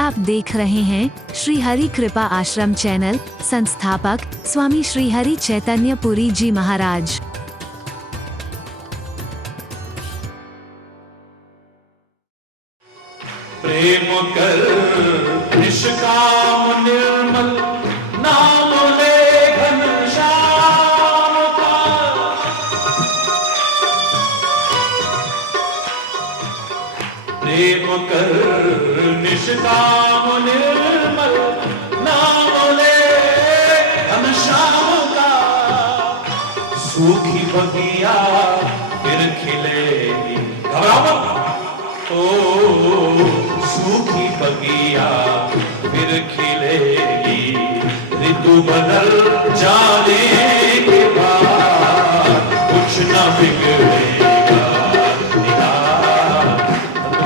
आप देख रहे हैं श्री हरि कृपा आश्रम चैनल। संस्थापक स्वामी श्री हरि चैतन्य पुरी जी महाराज। प्रेम कर निष्काम निर्मल नाम ले घनश्याम का। प्रेम कर निष्काम निर्मल नाम ले घनश्याम का। सूखी बगिया फिर खिलेगी, घबराओ मत। ओ सूखी बगिया फिर खिलेगी, ऋतु बदल जाने के बाद कुछ न बिगड़ेगा।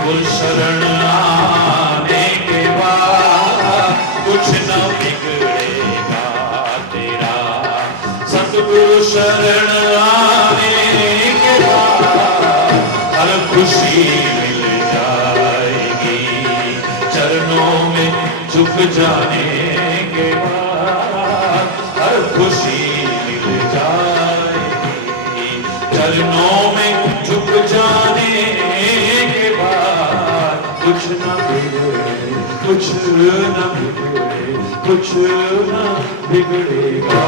सतगुरु शरण आने के बाद कुछ न बिगड़ेगा तेरा। सतगुरु शरण आने के बाद हर खुशी झुक जाने के बाद हर खुशी मिल जाएगी। चरणों में झुक जाने के बाद कुछ न बिगड़े, कुछ न बिगड़े, कुछ न बिगड़ेगा।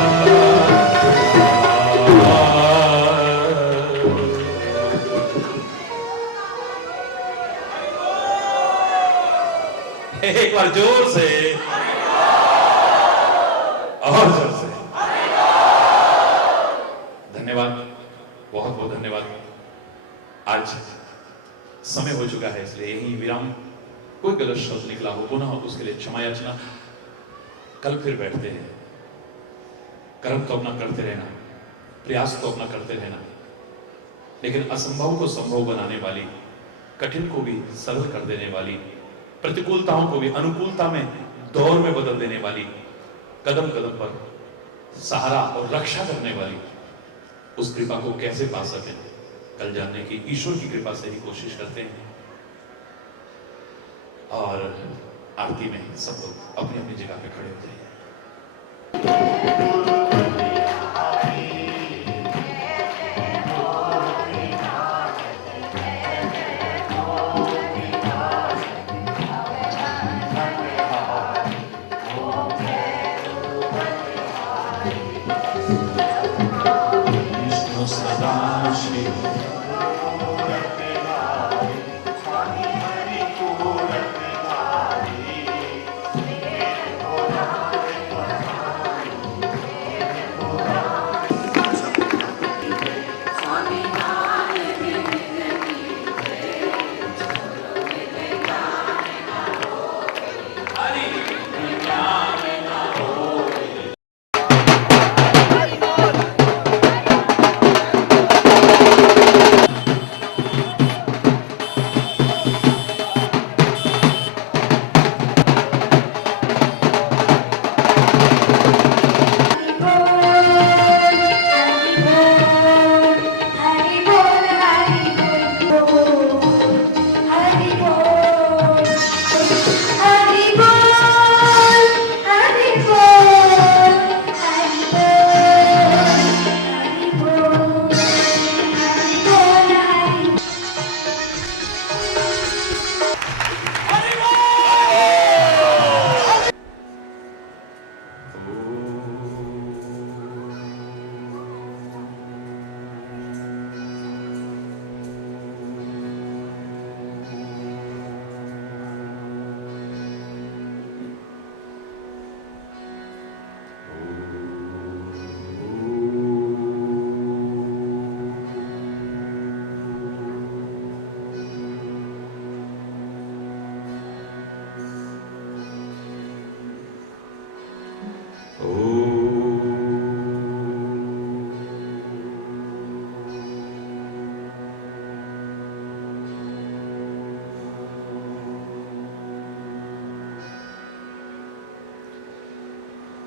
एक बार जोर से और जोर से धन्यवाद, बहुत बहुत धन्यवाद। आज समय हो चुका है इसलिए यही विराम। कोई गलत शब्द निकला हो पुनः उसके लिए क्षमा याचना। कल फिर बैठते हैं। कर्म तो अपना करते रहना, प्रयास तो अपना करते रहना, लेकिन असंभव को संभव बनाने वाली, कठिन को भी सरल कर देने वाली, प्रतिकूलताओं को भी अनुकूलता में, दौर में बदल देने वाली, कदम कदम पर सहारा और रक्षा करने वाली उस कृपा को कैसे पा सकें, कल जानने की ईश्वर की कृपा से ही कोशिश करते हैं। और आरती में सब लोग अपनी अपनी जगह पे खड़े होते हैं।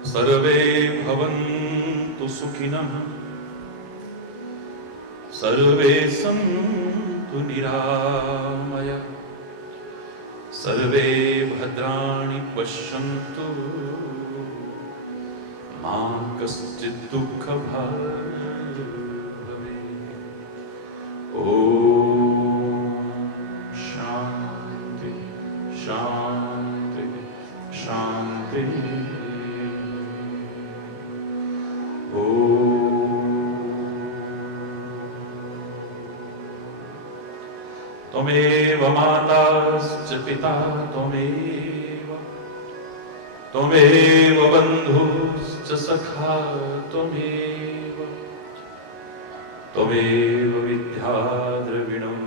सर्वे भवन्तु सुखिनः, सर्वे सन्तु निरामया, सर्वे भद्राणि पश्यन्तु मा कश्चित् दुःखभाग् भवेत्। ॐ शान्ति शान्ति शान्ति। त्वमेव माताश्च पिता त्वमेव, त्वमेव बन्धुश्च सखा त्वमेव, त्वमेव विद्या द्रविणं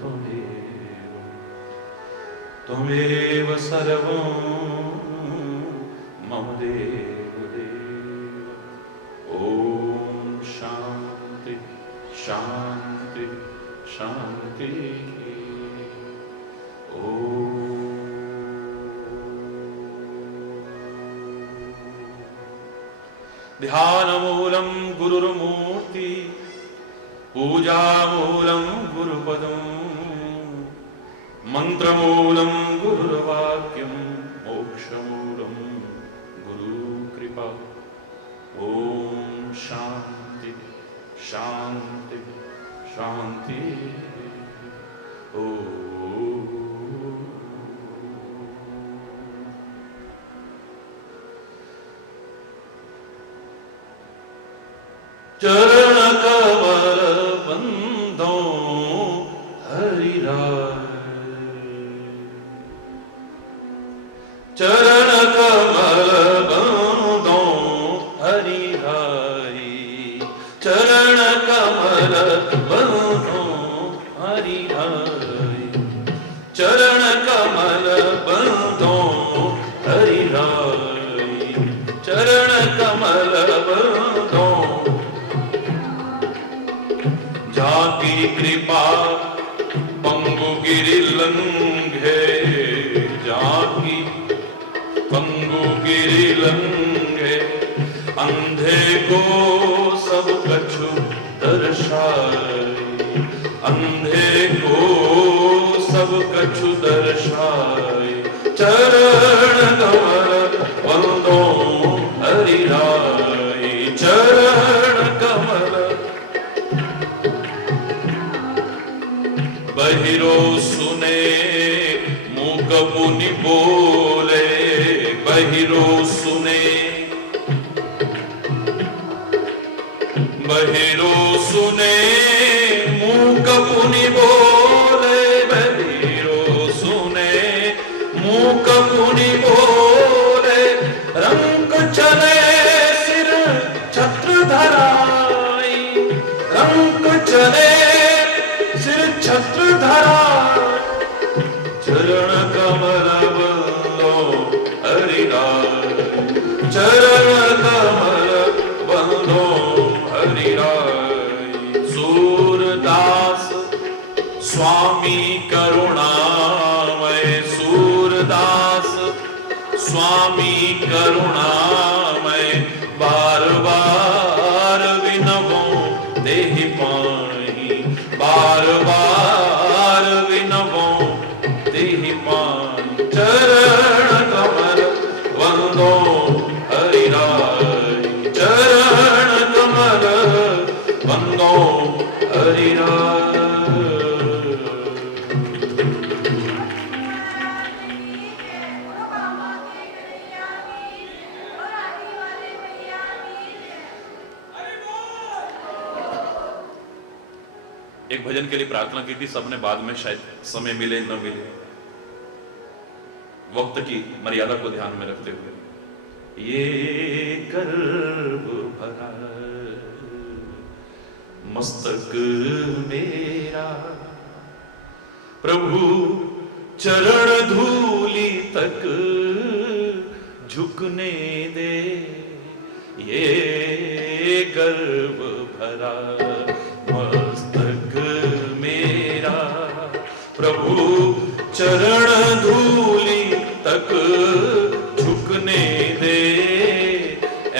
त्वमेव, त्वमेव सर्वं मम देवदेव। ॐ शान्ति शान्ति शान्ति। ध्यानमूलं गुरुर्मूर्ति, पूजामूलं गुरुपदं, मन्त्रमूलं गुरुर्वाक्यं, मोक्षमूलं गुरुकृपा। ॐ शान्ति शान्ति शान्ति। ओ चरण कमल बंदो हरि राय, चरण कमल बंदो हरि राय, चरण कमल बंदो हरि राय, चरण कमल बंदो हरि राय, चरण कमल बंदो। जाकी कृपा पंगु गिरि लंघे, जाकी पंगु गिरि लंघे, अंधे को सब कछु दर्शाए, अंधे को सब कछु दर्शाए। चरण कमल बंदो हरि राय, चरण कमल। बहिरो सुने मूक मुनि बोले, बहिरो सुने, बहिरो सुने मूक मुनि बोले, बहिरो सुने मूक मुनि बोले। रंग चले सिर छत्र धराई, रंग चले सिर छत्र धरा। चरण कमल बंदो हरि राय, चरण कमल बंदो हरि राय। सूरदास स्वामी करुणामय, सूरदास स्वामी करुणामय। बार बार विनवो देहि पाहि, बार बार विनवो देहि पाहि। चरण कमल बंदो हरि राय, चरण कमल बंदो हरि राय। एक भजन के लिए प्रार्थना की थी सबने, बाद में शायद समय मिले न मिले, वक्त की मर्यादा को ध्यान में रखते हुए। ये गर्व भरा मस्तक मेरा, प्रभु चरण धूलि तक झुकने दे। ये गर्व भरा मस्तक मेरा, प्रभु चरण धूलि तक झुकने दे।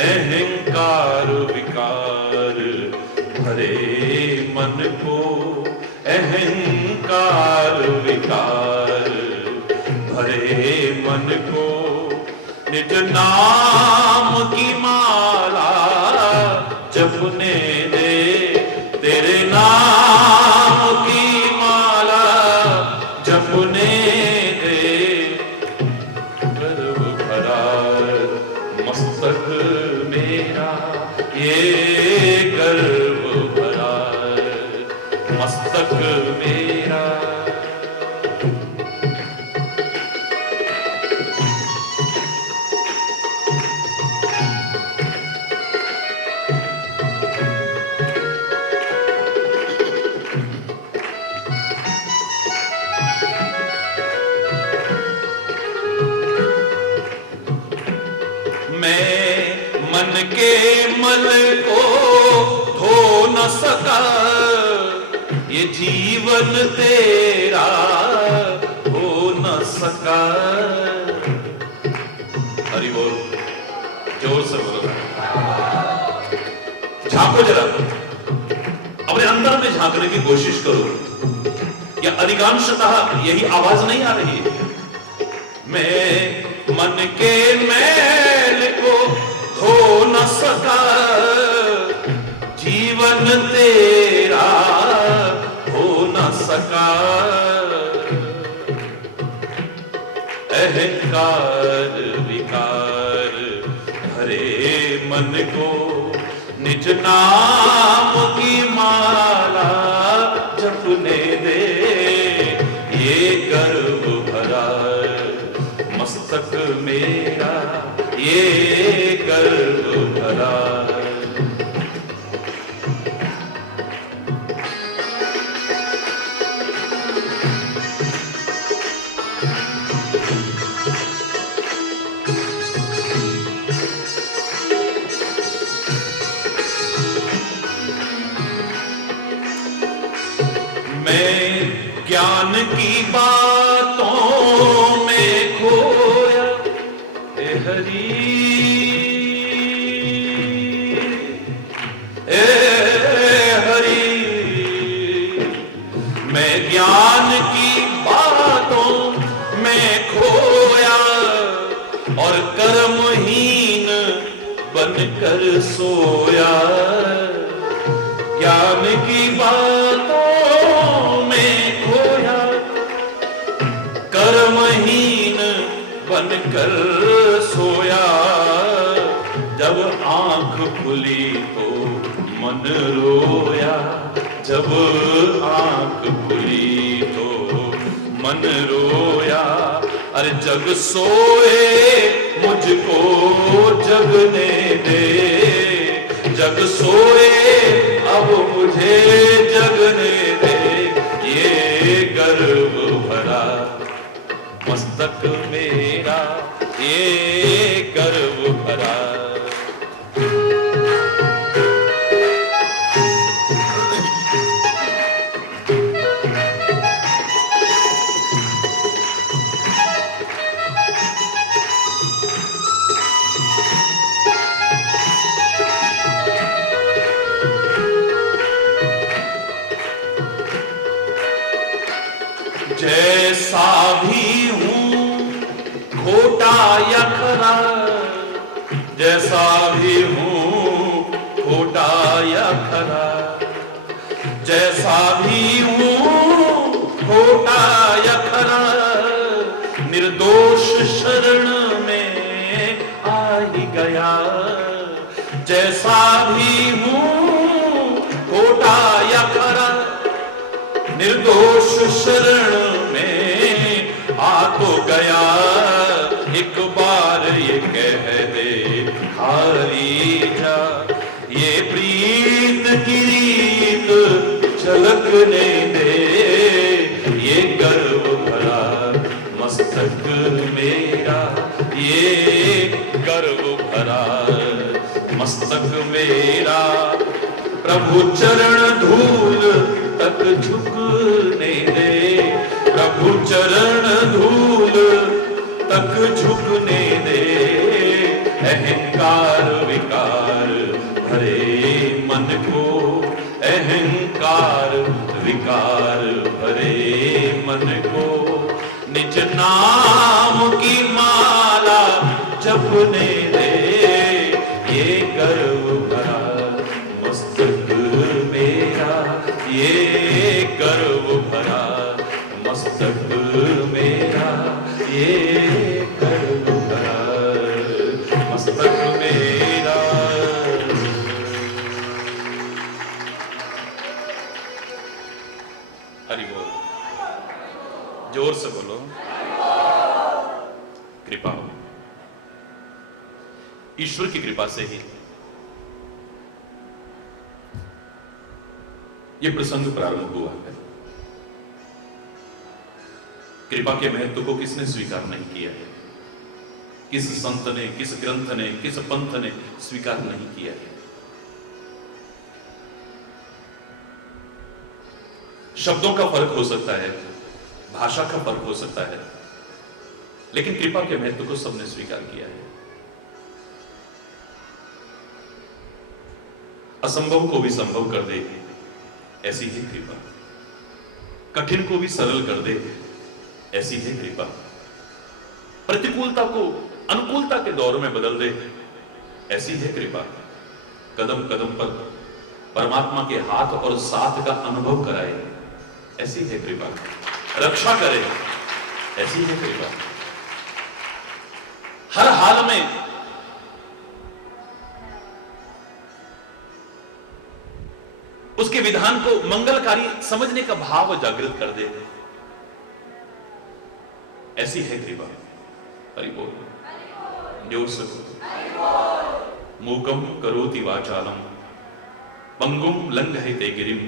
अहंकार विकार भरे मन को, अहंकार विकार भरे मन को निज नाम की माला जपने दे, तेरे नाम की माला जपने दे। गर्व भरा मस्तक मेरा, ये गर्व भरा मस्तक मेरा। मैं मन के मल को धो न सका, ये जीवन तेरा हो न सका। हरि बोल, जोर से बोलो। झांको जरा, अपने अंदर में झांकने की कोशिश करो। या अधिकांशतः यही आवाज नहीं आ रही है? मैं मन के मैल को धो न सका, जीवन तेरा हो न सका। अहंकार विकार भरे मन को निज नाम की माला जपने दे, ये गर्व भरा मस्तक मेरा, ये गर्व भरा। मैं ज्ञान की बातों में खोया, ए हरि ए हरि। मैं ज्ञान की बातों में खोया और कर्महीन बनकर सोया। ज्ञान की बातों में खोया, कर्महीन बनकर सोया। जब आंख खुली तो मन रोया, जब आंख खुली तो मन रोया। अरे जग सोए मुझको जगने दे, जग सोए अब मुझे जगने दे। ये गर्व भरा मस्तक मेरा, ये गर्व भरा। जैसा भी हूँ खोटा या खरा, जैसा भी हूँ खोटा या खरा। जैसा भी हूँ खोटा या खरा, निर्दोष शरण में आ ही गया। जैसा भी हूँ खोटा या खरा, निर्दोष शरण में आ तो गया। एक बार ये कह दे हारी जा, ये प्रीत की रीत झलकने दे। ये गर्व भरा मस्तक मेरा, ये गर्व भरा मस्तक मेरा। प्रभु चरण धूल तक झुकने दे, प्रभु चरण धूल तक झुकने दे। अहंकार विकार भरे मन को, अहंकार विकार भरे मन को निज नाम सबने दे ये गर्व भरा मस्तक मेरा, ये गर्व भरा मस्तक मेरा, ये गर्व भरा मस्तक मेरा। हरि बोल, जोर से बोलो। कृपा हो, ईश्वर की कृपा से ही यह प्रसंग प्रारंभ हुआ है। कृपा के महत्व को किसने स्वीकार नहीं किया है? किस संत ने, किस ग्रंथ ने, किस पंथ ने स्वीकार नहीं किया है? शब्दों का फर्क हो सकता है, भाषा का फर्क हो सकता है, लेकिन कृपा के महत्व को सबने स्वीकार किया है। असंभव को भी संभव कर दे ऐसी ही कृपा, कठिन को भी सरल कर दे ऐसी ही कृपा, प्रतिकूलता को अनुकूलता के दौर में बदल दे ऐसी है कृपा, कदम कदम पर परमात्मा के हाथ और साथ का अनुभव कराए ऐसी है कृपा, रक्षा करे ऐसी है कृपा, हर हाल में उसके विधान को मंगलकारी समझने का भाव जागृत कर दे ऐसी है कृपा। हरि बोल, जोर से बोल। मूकम करोति वाचालम पंगुम लंघयते गिरिम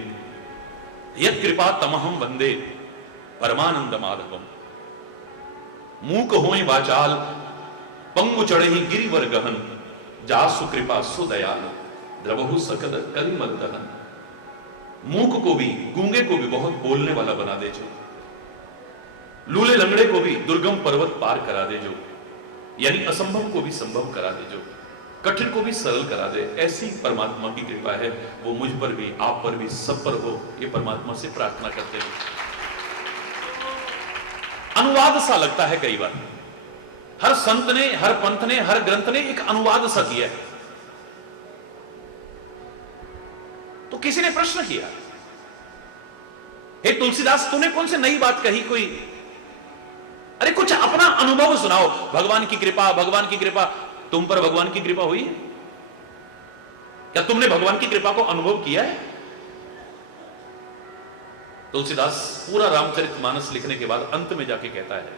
यत् कृपा तमहम वंदे परमानंद माधवम। मूक होई वाचाल पंगु चढ़ही गिरिवर गहन जासु कृपा सुदयाल द्रवहु सकल कलिमल दहन। मूक को भी, गूंगे को भी बहुत बोलने वाला बना दे जो, लूले लंगड़े को भी दुर्गम पर्वत पार करा दे जो, यानी असंभव को भी संभव करा दे जो, कठिन को भी सरल करा दे, ऐसी परमात्मा की कृपा है। वो मुझ पर भी, आप पर भी, सब पर हो, ये परमात्मा से प्रार्थना करते हैं। अनुवाद सा लगता है कई बार, हर संत ने, हर पंथ ने, हर ग्रंथ ने एक अनुवाद सा किया है। तो किसी ने प्रश्न किया, हे तुलसीदास तूने कौन सी नई बात कही कोई, अरे कुछ अपना अनुभव सुनाओ। भगवान की कृपा, भगवान की कृपा, तुम पर भगवान की कृपा हुई है क्या? तुमने भगवान की कृपा को अनुभव किया है? तुलसीदास पूरा रामचरितमानस लिखने के बाद अंत में जाके कहता है,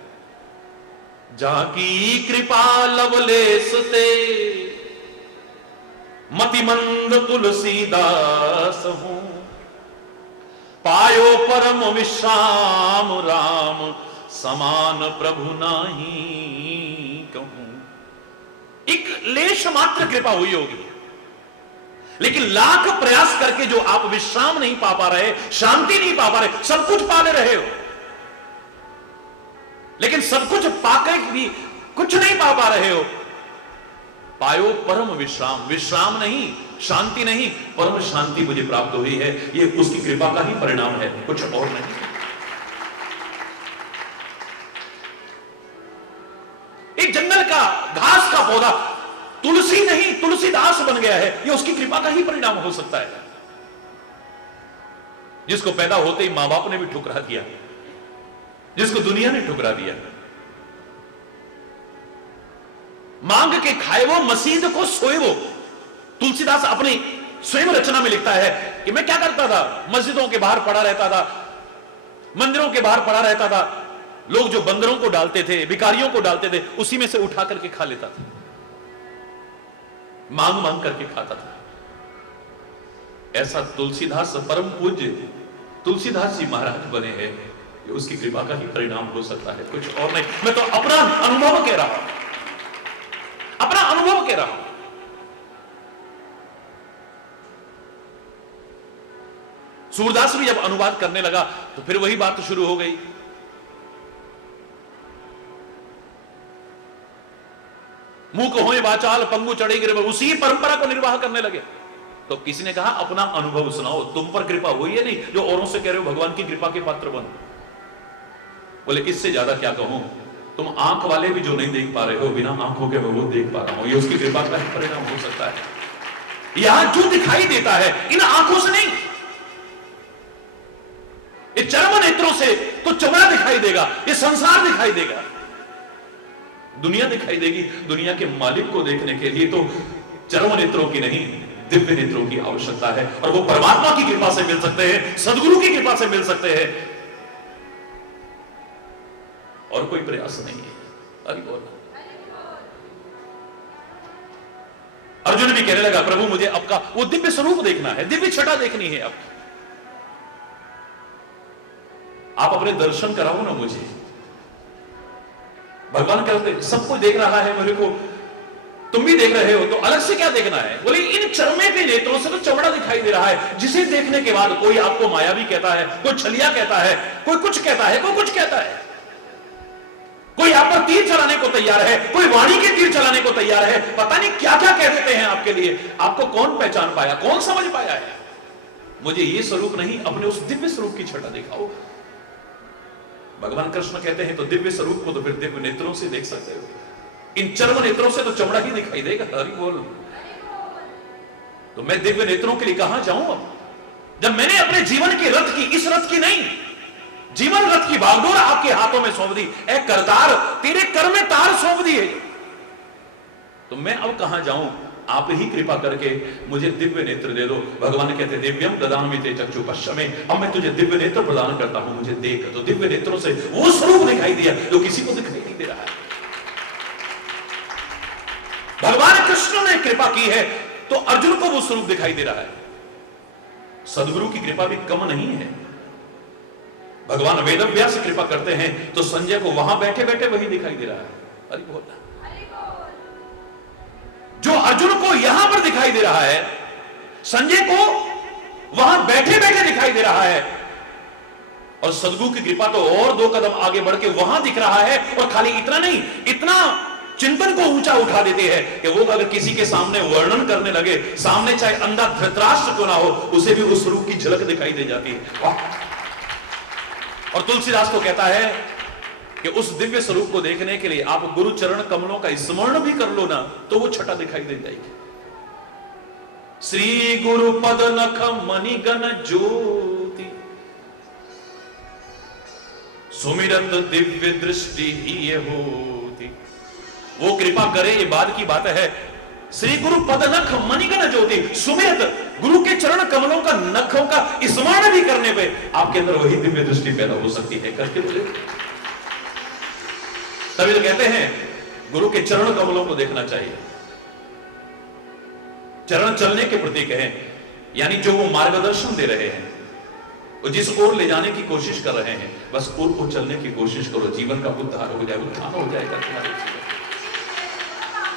जाकी कृपा लवलेस ते मतिमंद तुलसीदास हूं, पायो परम विश्राम राम समान प्रभु नाही कहूं। एक लेश मात्र कृपा हुई होगी, लेकिन लाख प्रयास करके जो आप विश्राम नहीं पा रहे, शांति नहीं पा रहे, सब कुछ पा ले रहे हो, लेकिन सब कुछ पाकर भी कुछ नहीं पा रहे हो। पायो परम विश्राम, विश्राम नहीं, शांति नहीं, परम शांति मुझे प्राप्त हुई है, ये उसकी कृपा का ही परिणाम है, कुछ और नहीं। एक जंगल का घास का पौधा तुलसी नहीं तुलसीदास बन गया है, ये उसकी कृपा का ही परिणाम हो सकता है। जिसको पैदा होते ही मां बाप ने भी ठुकरा दिया, जिसको दुनिया ने ठुकरा दिया, मांग के खाए वो मसीद को सोए वो। तुलसीदास अपनी स्वयं रचना में लिखता है कि मैं क्या करता था, मस्जिदों के बाहर पड़ा रहता था, मंदिरों के बाहर पड़ा रहता था, लोग जो बंदरों को डालते थे, भिखारियों को डालते थे, उसी में से उठा करके खा लेता था, मांग मांग करके खाता था। ऐसा तुलसीदास परम पूज्य तुलसीदास जी महाराज बने हैं, ये उसकी कृपा का ही परिणाम हो सकता है, कुछ और नहीं। मैं तो अपना अनुभव कह रहा हूं, अपना अनुभव कह रहा हूं। सूरदास भी जब अनुवाद करने लगा तो फिर वही बात शुरू हो गई। मूक होए वाचाल पंगु चढ़े गिरे, उसी परंपरा को निर्वाह करने लगे। तो किसी ने कहा अपना अनुभव सुनाओ, तुम पर कृपा हुई है नहीं जो औरों से कह रहे हो भगवान की कृपा के पात्र बनो। बोले इससे ज्यादा क्या कहूं, तुम आंख वाले भी जो नहीं देख पा रहे हो, बिना आंखों के मैं वो देख पा रहा हूं। ये उसकी कृपा का ही परिणाम हो सकता है। यहां जो दिखाई देता है इन आंखों से नहीं, ये चर्म नेत्रों से तो चमड़ा दिखाई देगा, ये संसार दिखाई देगा, दुनिया दिखाई देगी। दुनिया के मालिक को देखने के लिए तो चर्म नेत्रों की नहीं, दिव्य नेत्रों की आवश्यकता है, और वो परमात्मा की कृपा से मिल सकते हैं, सदगुरु की कृपा से मिल सकते हैं, और कोई प्रयास नहीं है। अरे बोल, अर्जुन भी कहने लगा, प्रभु मुझे आपका वो दिव्य स्वरूप देखना है, दिव्य छटा देखनी है। अब आप अपने दर्शन कराओ ना मुझे। भगवान कहते सब कुछ देख रहा है मेरे को, तुम भी देख रहे हो, तो अलग से क्या देखना है? बोले इन चरमे के नेत्रों से तो चमड़ा दिखाई दे रहा है, जिसे देखने के बाद कोई आपको मायावी कहता है, कोई छलिया कहता है, कोई कुछ कहता है, कोई कुछ कहता है, कोई आप पर तीर चलाने को तैयार है, कोई वाणी के तीर चलाने को तैयार है, पता नहीं क्या क्या कह देते हैं आपके लिए। आपको कौन पहचान पाया, कौन समझ पाया है? मुझे ये स्वरूप नहीं, अपने उस दिव्य स्वरूप की छटा दिखाओ। भगवान कृष्ण कहते हैं तो दिव्य स्वरूप को तो फिर दिव्य नेत्रों से देख सकते हो, इन चर्म नेत्रों से तो चमड़ा ही दिखाई देगा। हरि बोल। तो मैं दिव्य नेत्रों के लिए कहां जाऊं अब, जब मैंने अपने जीवन की रथ की, इस रथ की नहीं, जीवन रथ की बागडोर आपके हाथों में सौंप दी। ए करतार, तेरे कर में तार सौंप दिए, तो मैं अब कहां जाऊं? आप ही कृपा करके मुझे दिव्य नेत्र दे दो। भगवान कहते दिव्यम ददामि ते चक्षु पश्चिमे, अब मैं तुझे दिव्य नेत्र प्रदान करता हूं, मुझे देख। तो दिव्य नेत्रों से वो स्वरूप दिखाई दिया जो किसी को दिखाई नहीं दे रहा है। भगवान कृष्ण ने कृपा की है तो अर्जुन को वो स्वरूप दिखाई दे रहा है। सदगुरु की कृपा भी कम नहीं है। भगवान वेदव्यास से कृपा करते हैं तो संजय को वहां बैठे बैठे वही दिखाई दे रहा है। अरे बोल, जो अर्जुन को यहां पर दिखाई दे रहा है, संजय को वहां बैठे बैठे दिखाई दे रहा है। और सदगुरु की कृपा तो और 2 कदम आगे बढ़ के वहां दिख रहा है। और खाली इतना नहीं, इतना चिंतन को ऊंचा उठा देते हैं कि वो अगर किसी के सामने वर्णन करने लगे, सामने चाहे अंधा धृतराष्ट्र क्यों ना हो, उसे भी उस रूप की झलक दिखाई दे जाती है। और तुलसीदास तो कहता है कि उस दिव्य स्वरूप को देखने के लिए आप गुरु चरण कमलों का स्मरण भी कर लो ना, तो वो छटा दिखाई दे जाएगी। श्री गुरु पद नख मणिगण ज्योति, सुमिरत दिव्य दृष्टि ही होती। वो कृपा करे, ये बाद की बात है। श्री गुरु पद नख मणिगण ज्योति, सुमिरत गुरु के चरण कमलों का नखों का स्मरण भी करने पे आपके अंदर वही दिव्य दृष्टि पैदा हो सकती है। करके बोले, तभी तो कहते हैं गुरु के चरण कमलों को देखना चाहिए। चरण चलने के प्रतीक हैं, यानी जो वो मार्गदर्शन दे रहे हैं, वो जिस ओर ले जाने की कोशिश कर रहे हैं, बस ओर को चलने की कोशिश करो। जीवन का उद्धार हो जाए, उत्थान हो जाएगा तुम्हारे जीवन।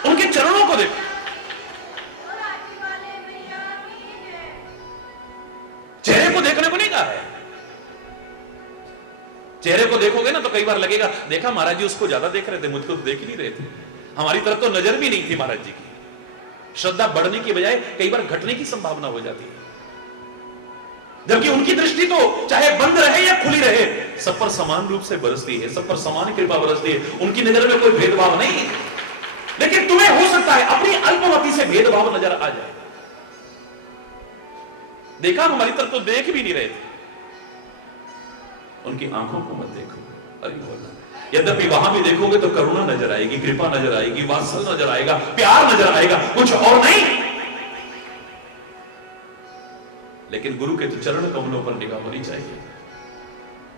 उनके चरणों को देखो। चेहरे को देखने को नहीं कहा है। चेहरे को देखोगे ना तो कई बार लगेगा, देखा महाराज जी उसको ज्यादा देख रहे थे, मुझको तो देख ही नहीं रहे थे, हमारी तरफ तो नजर भी नहीं थी महाराज जी की। श्रद्धा बढ़ने की बजाय कई बार घटने की संभावना हो जाती है, जबकि उनकी दृष्टि तो चाहे बंद रहे या खुली रहे, सब पर समान रूप से बरसती है, सब पर समान कृपा बरसती है। उनकी नजर में कोई भेदभाव नहीं है। लेकिन तुम्हें हो सकता है अपनी अल्पमति से भेदभाव नजर आ जाए। देखा, हमारी तरफ तो देख भी नहीं रहे थे। उनकी आंखों को मत देखो। अरे बोलना, यद्यपि वहां भी देखोगे तो करुणा नजर आएगी, कृपा नजर आएगी, वात्सल्य नजर आएगा, प्यार नजर आएगा, कुछ और नहीं। लेकिन गुरु के चरण कमलों पर निगाह होनी चाहिए।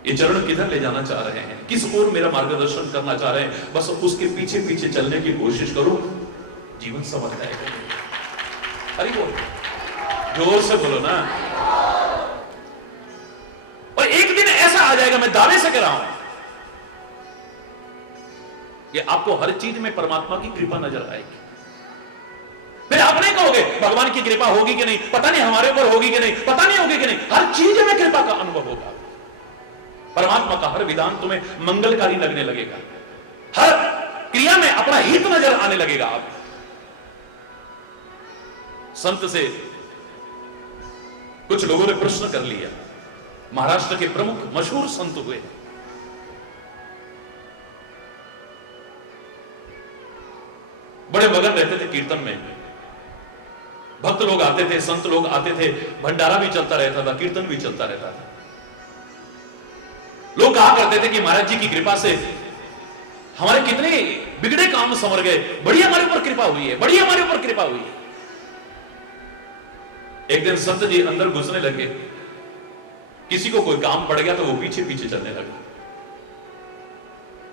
ये चरण किधर ले जाना चाह रहे हैं, किस ओर मेरा मार्गदर्शन करना चाह रहे हैं, बस उसके पीछे पीछे चलने की कोशिश करो, जीवन समझ जाएगा। अरे बोल, जोर से बोलो ना। और एक दिन ऐसा आ जाएगा, मैं दावे से कह रहा हूं, कि आपको हर चीज में परमात्मा की कृपा नजर आएगी। फिर आप नहीं कहोगे भगवान की कृपा होगी कि नहीं, पता नहीं हमारे ऊपर होगी कि नहीं, पता नहीं होगी कि नहीं, हर चीज में कृपा का अनुभव होगा। परमात्मा का हर विधान तुम्हें मंगलकारी लगने लगेगा, हर क्रिया में अपना हित नजर आने लगेगा। आप संत से कुछ लोगों ने प्रश्न कर लिया, महाराष्ट्र के प्रमुख मशहूर संत हुए, बड़े मगन रहते थे कीर्तन में। भक्त लोग आते थे, संत लोग आते थे, भंडारा भी चलता रहता था, कीर्तन भी चलता रहता था। लोग कहा करते थे कि महाराज जी की कृपा से हमारे कितने बिगड़े काम संवर गए, बड़ी हमारे ऊपर कृपा हुई है, बड़ी हमारे ऊपर कृपा हुई है। एक दिन संत जी अंदर घुसने लगे, किसी को कोई काम पड़ गया तो वो पीछे पीछे चलने लगे।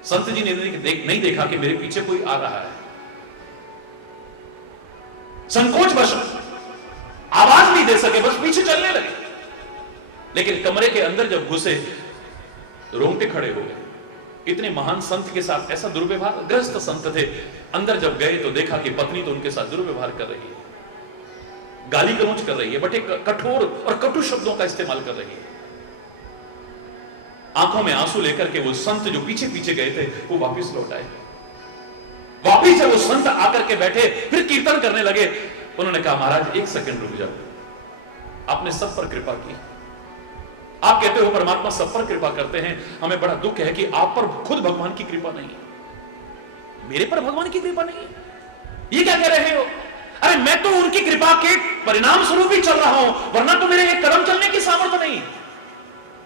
संत जी ने नहीं देखा कि मेरे पीछे कोई आ रहा है, संकोचवश आवाज नहीं दे सके, बस पीछे चलने लगे। लेकिन कमरे के अंदर जब घुसे रोंगटे खड़े हो गए। इतने महान संत के साथ ऐसा दुर्व्यवहार, ग्रस्त संत थे। अंदर जब गए तो देखा कि पत्नी तो उनके साथ दुर्व्यवहार कर रही है, गाली गलौज कर रही है, बड़े कठोर और कटु शब्दों का इस्तेमाल कर रही है। आंखों में आंसू लेकर के वो संत जो पीछे पीछे गए थे वो वापिस लौट आए। वापिस जब वो संत आकर के बैठे, फिर कीर्तन करने लगे। उन्होंने कहा महाराज एक सेकंड रुक जाओ, आपने सब पर कृपा की। आप कहते हो परमात्मा सब पर कृपा करते हैं, हमें बड़ा दुख है कि आप पर खुद भगवान की कृपा नहीं है, मेरे पर भगवान की कृपा नहीं है। ये क्या कह रहे हो? अरे मैं तो उनकी कृपा के परिणाम स्वरूप ही चल रहा हूं, वरना तो मेरे एक कदम चलने की सामर्थ्य नहीं।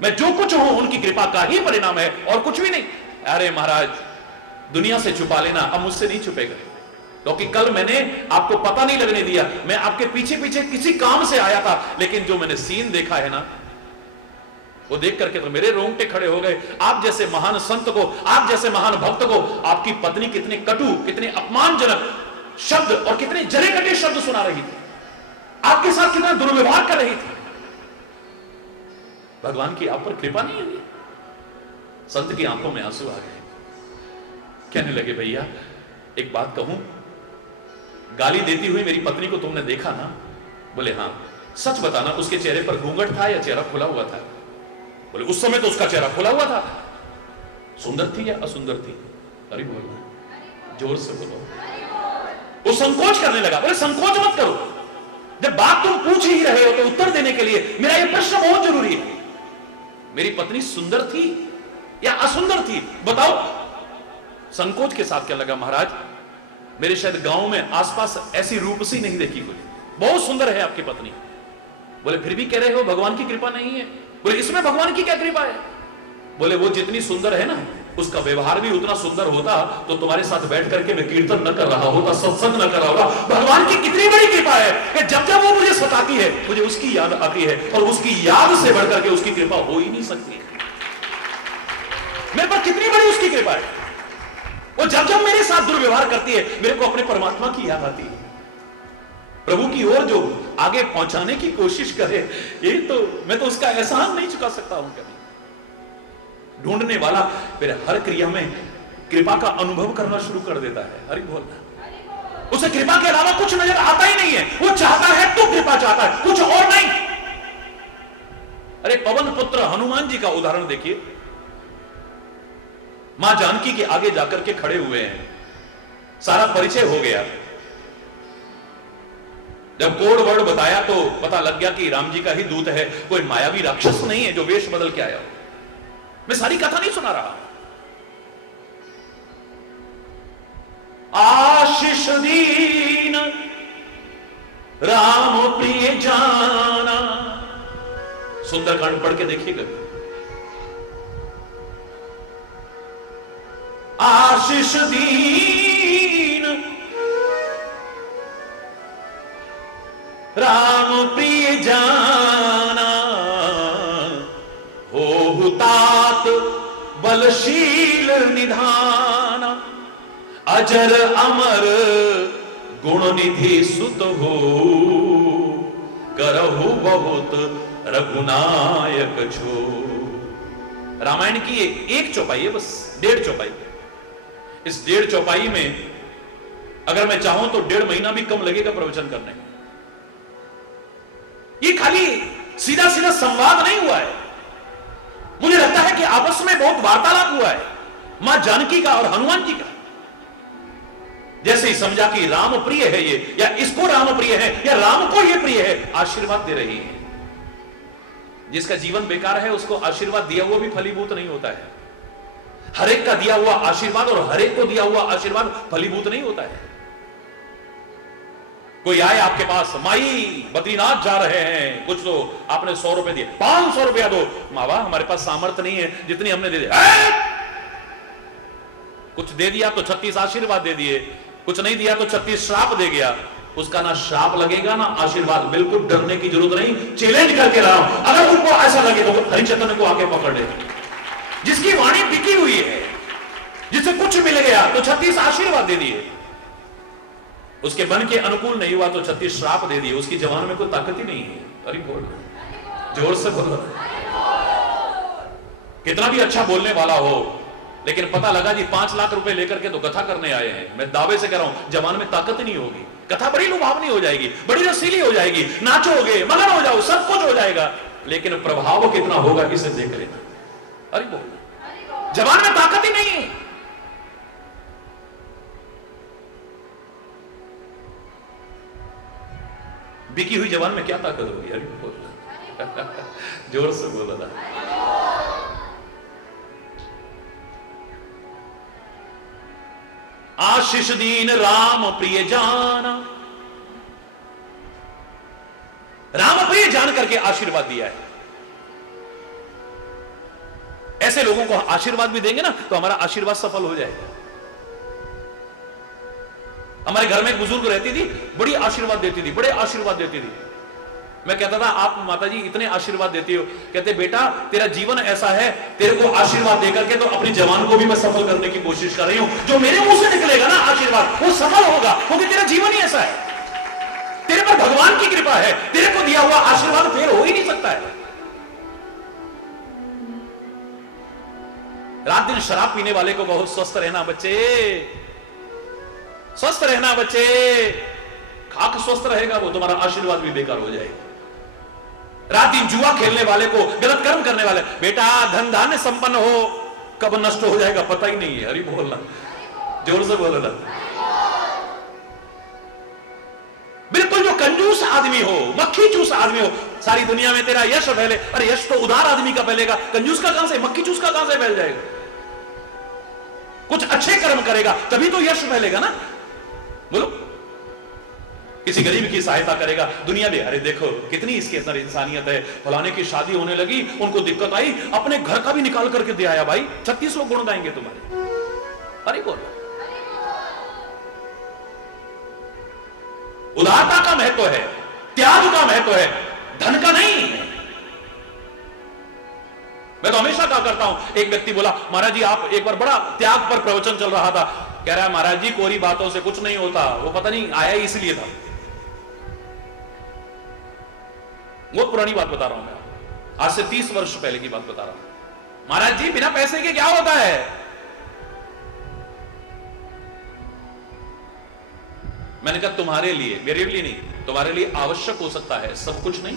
मैं जो कुछ हूं उनकी कृपा का ही परिणाम है और कुछ भी नहीं। अरे महाराज दुनिया से छुपा लेना, अब मुझसे नहीं छुपेगा, क्योंकि कल मैंने आपको पता नहीं लगने दिया। मैं आपके पीछे पीछे किसी काम से आया था, लेकिन जो मैंने सीन देखा है ना, वो देख करके तो मेरे रोंगटे खड़े हो गए। आप जैसे महान संत को, आप जैसे महान भक्त को आपकी पत्नी कितने कटु, कितने अपमानजनक शब्द और कितने जले कटे शब्द सुना रही थी, आपके साथ कितना दुर्व्यवहार कर रही थी। भगवान की आप पर कृपा नहीं हुई। संत की आंखों में आंसू आ गए, कहने लगे भैया एक बात कहूं, गाली देती हुई मेरी पत्नी को तुमने देखा ना? बोले हाँ। सच बताना, उसके चेहरे पर घूंघट था या चेहरा खुला हुआ था? बोले उस समय तो उसका चेहरा खुला हुआ था। सुंदर थी या असुंदर थी? अरे बोलो, जोर से बोलो। वो संकोच करने लगा। बोले संकोच मत करो, जब बात तुम पूछ ही रहे हो तो उत्तर देने के लिए मेरा यह प्रश्न बहुत जरूरी है। मेरी पत्नी सुंदर थी या असुंदर थी, बताओ। संकोच के साथ क्या लगा, महाराज मेरे शायद गांव में आसपास ऐसी रूपसी नहीं देखी कोई, बहुत सुंदर है आपकी पत्नी। बोले फिर भी कह रहे हो भगवान की कृपा नहीं है? बोले इसमें भगवान की क्या कृपा है? बोले वो जितनी सुंदर है ना, उसका व्यवहार भी उतना सुंदर होता तो तुम्हारे साथ बैठ करके मैं कीर्तन न कर रहा होता, सत्संग न कर रहा होता। भगवान की कितनी बड़ी कृपा है कि जब जब वो मुझे सताती है मुझे उसकी याद आती है, और उसकी याद से बढ़कर के उसकी कृपा हो ही नहीं सकती। मेरे पर कितनी बड़ी उसकी कृपा है। वो जब जब मेरे साथ दुर्व्यवहार करती है मेरे को अपने परमात्मा की याद आती है। प्रभु की ओर जो आगे पहुंचाने की कोशिश करे, ये तो मैं तो उसका एहसान नहीं चुका सकता हूं कभी। ढूंढने वाला फिर हर क्रिया में कृपा का अनुभव करना शुरू कर देता है। हरि बोल। उसे कृपा के अलावा कुछ नजर आता ही नहीं है। वो चाहता है तो कृपा चाहता है, कुछ और नहीं। अरे पवन पुत्र हनुमान जी का उदाहरण देखिए। मां जानकी के आगे जाकर के खड़े हुए हैं, सारा परिचय हो गया। जब कोड वर्ड बताया तो पता लग गया कि राम जी का ही दूत है, कोई मायावी राक्षस नहीं है जो वेश बदल के आया हो। मैं सारी कथा नहीं सुना रहा। आशीष दीन राम प्रिय जाना, सुंदरकांड पढ़ के देखिएगा। आशीष दीन राम प्रिय जाना, हो हुतात बलशील निधान, अजर अमर गुण निधि सुत हो, करहु बहुत रघुनायक छो। रामायण की एक चौपाई है, बस 1.5 चौपाई। इस 1.5 चौपाई में अगर मैं चाहूं तो 1.5 महीना भी कम लगेगा प्रवचन करने में। ये खाली सीधा सीधा संवाद नहीं हुआ है, मुझे लगता है कि आपस में बहुत वार्तालाप हुआ है मां जानकी का और हनुमान जी का। जैसे ही समझा कि राम प्रिय है ये, या इसको राम प्रिय है, या राम को ये प्रिय है, आशीर्वाद दे रही है। जिसका जीवन बेकार है उसको आशीर्वाद दिया हुआ भी फलीभूत नहीं होता है। हरेक का दिया हुआ आशीर्वाद और हरेक को दिया हुआ आशीर्वाद फलीभूत नहीं होता है। कोई आए आपके पास, माई बद्रीनाथ जा रहे हैं, कुछ तो आपने 100 रुपए दिए, 500 रुपया दो। मावा हमारे पास सामर्थ्य नहीं है जितनी हमने दे दिया। कुछ दे दिया तो 36 आशीर्वाद दे दिए, कुछ नहीं दिया तो 36 श्राप दे गया। उसका ना श्राप लगेगा ना आशीर्वाद। बिल्कुल डरने की जरूरत नहीं, चैलेंज करके रहा हूं। अगर उनको ऐसा लगे तो हरिचंद्र को आके पकड़ ले। जिसकी वाणी बिकी हुई है, जिसे कुछ मिल गया तो 36 आशीर्वाद दे दिए, उसके मन के अनुकूल नहीं हुआ तो 36 श्राप दे दिए। उसकी जवान में कोई ताकत ही नहीं है। अरे बोल, जोर से बोलो। कितना भी अच्छा बोलने वाला हो, लेकिन पता लगा जी 5 लाख रुपए लेकर के तो कथा करने आए हैं, मैं दावे से कह रहा हूं जवान में ताकत ही नहीं होगी। कथा बड़ी लुभावनी हो जाएगी, बड़ी रसीली हो जाएगी, नाचोगे, मगन हो जाओ, सब कुछ हो जाएगा, लेकिन प्रभाव कितना होगा इसे देख लेना। अरे बोल, जवान में ताकत ही नहीं है। बिकी हुई जवान में क्या ताकत होगी? अरे बोल, जोर से बोला था। आशीष दीन राम प्रिय जाना, राम प्रिय जान करके आशीर्वाद दिया है। ऐसे लोगों को आशीर्वाद भी देंगे ना तो हमारा आशीर्वाद सफल हो जाएगा। हमारे घर में एक बुजुर्ग रहती थी, बड़ी आशीर्वाद देती थी, बड़े आशीर्वाद देती थी। मैं कहता था आप माताजी इतने आशीर्वाद देती हो? कहते बेटा तेरा जीवन ऐसा है, तेरे को आशीर्वाद देकर के तो अपनी जवान को भी मैं सफल करने की कोशिश कर रही हूं। जो मेरे मुंह से निकलेगा ना आशीर्वाद, वो सफल होगा, क्योंकि तेरा जीवन ही ऐसा है। तेरे पर भगवान की कृपा है, तेरे को दिया हुआ आशीर्वाद फेल हो ही नहीं सकता है। रात दिन शराब पीने वाले को बहुत स्वस्थ रहना बच्चे, स्वस्थ रहना बच्चे। खाक स्वस्थ रहेगा वो, तुम्हारा आशीर्वाद भी बेकार हो जाएगा। रात दिन जुआ खेलने वाले को, गलत कर्म करने वाले, बेटा धन धान्य संपन्न हो, कब नष्ट हो जाएगा पता ही नहीं है। हरि बोलना, जोर से बोलना। बिल्कुल जो कंजूस आदमी हो, मक्खी चूस आदमी हो, सारी दुनिया में तेरा यश फैले। अरे यश तो उदार आदमी का फैलेगा, कंजूस का कहां से, मक्खी चूस का कहां से फैल जाएगा? कुछ अच्छे कर्म करेगा तभी तो यश फैलेगा ना। बोलो, किसी गरीब की सहायता करेगा, दुनिया में अरे देखो कितनी इसके अंदर इंसानियत है। फलाने की शादी होने लगी, उनको दिक्कत आई, अपने घर का भी निकाल करके दे आया। भाई 36 लोग गुण गाएंगे तुम्हारे। अरे बोल, उदारता का महत्व है, त्याग का महत्व है, धन का नहीं। मैं तो हमेशा कहा करता हूं, एक व्यक्ति बोला महाराज जी आप, एक बार बड़ा त्याग पर प्रवचन चल रहा था, कह रहा है महाराज जी कोरी बातों से कुछ नहीं होता, वो पता नहीं आया ही इसलिए था। बहुत पुरानी बात बता रहा हूं मैं, आज से 30 वर्ष पहले की बात बता रहा हूं। महाराज जी बिना पैसे के क्या होता है? मैंने कहा तुम्हारे लिए, मेरे लिए नहीं, तुम्हारे लिए आवश्यक हो सकता है, सब कुछ नहीं।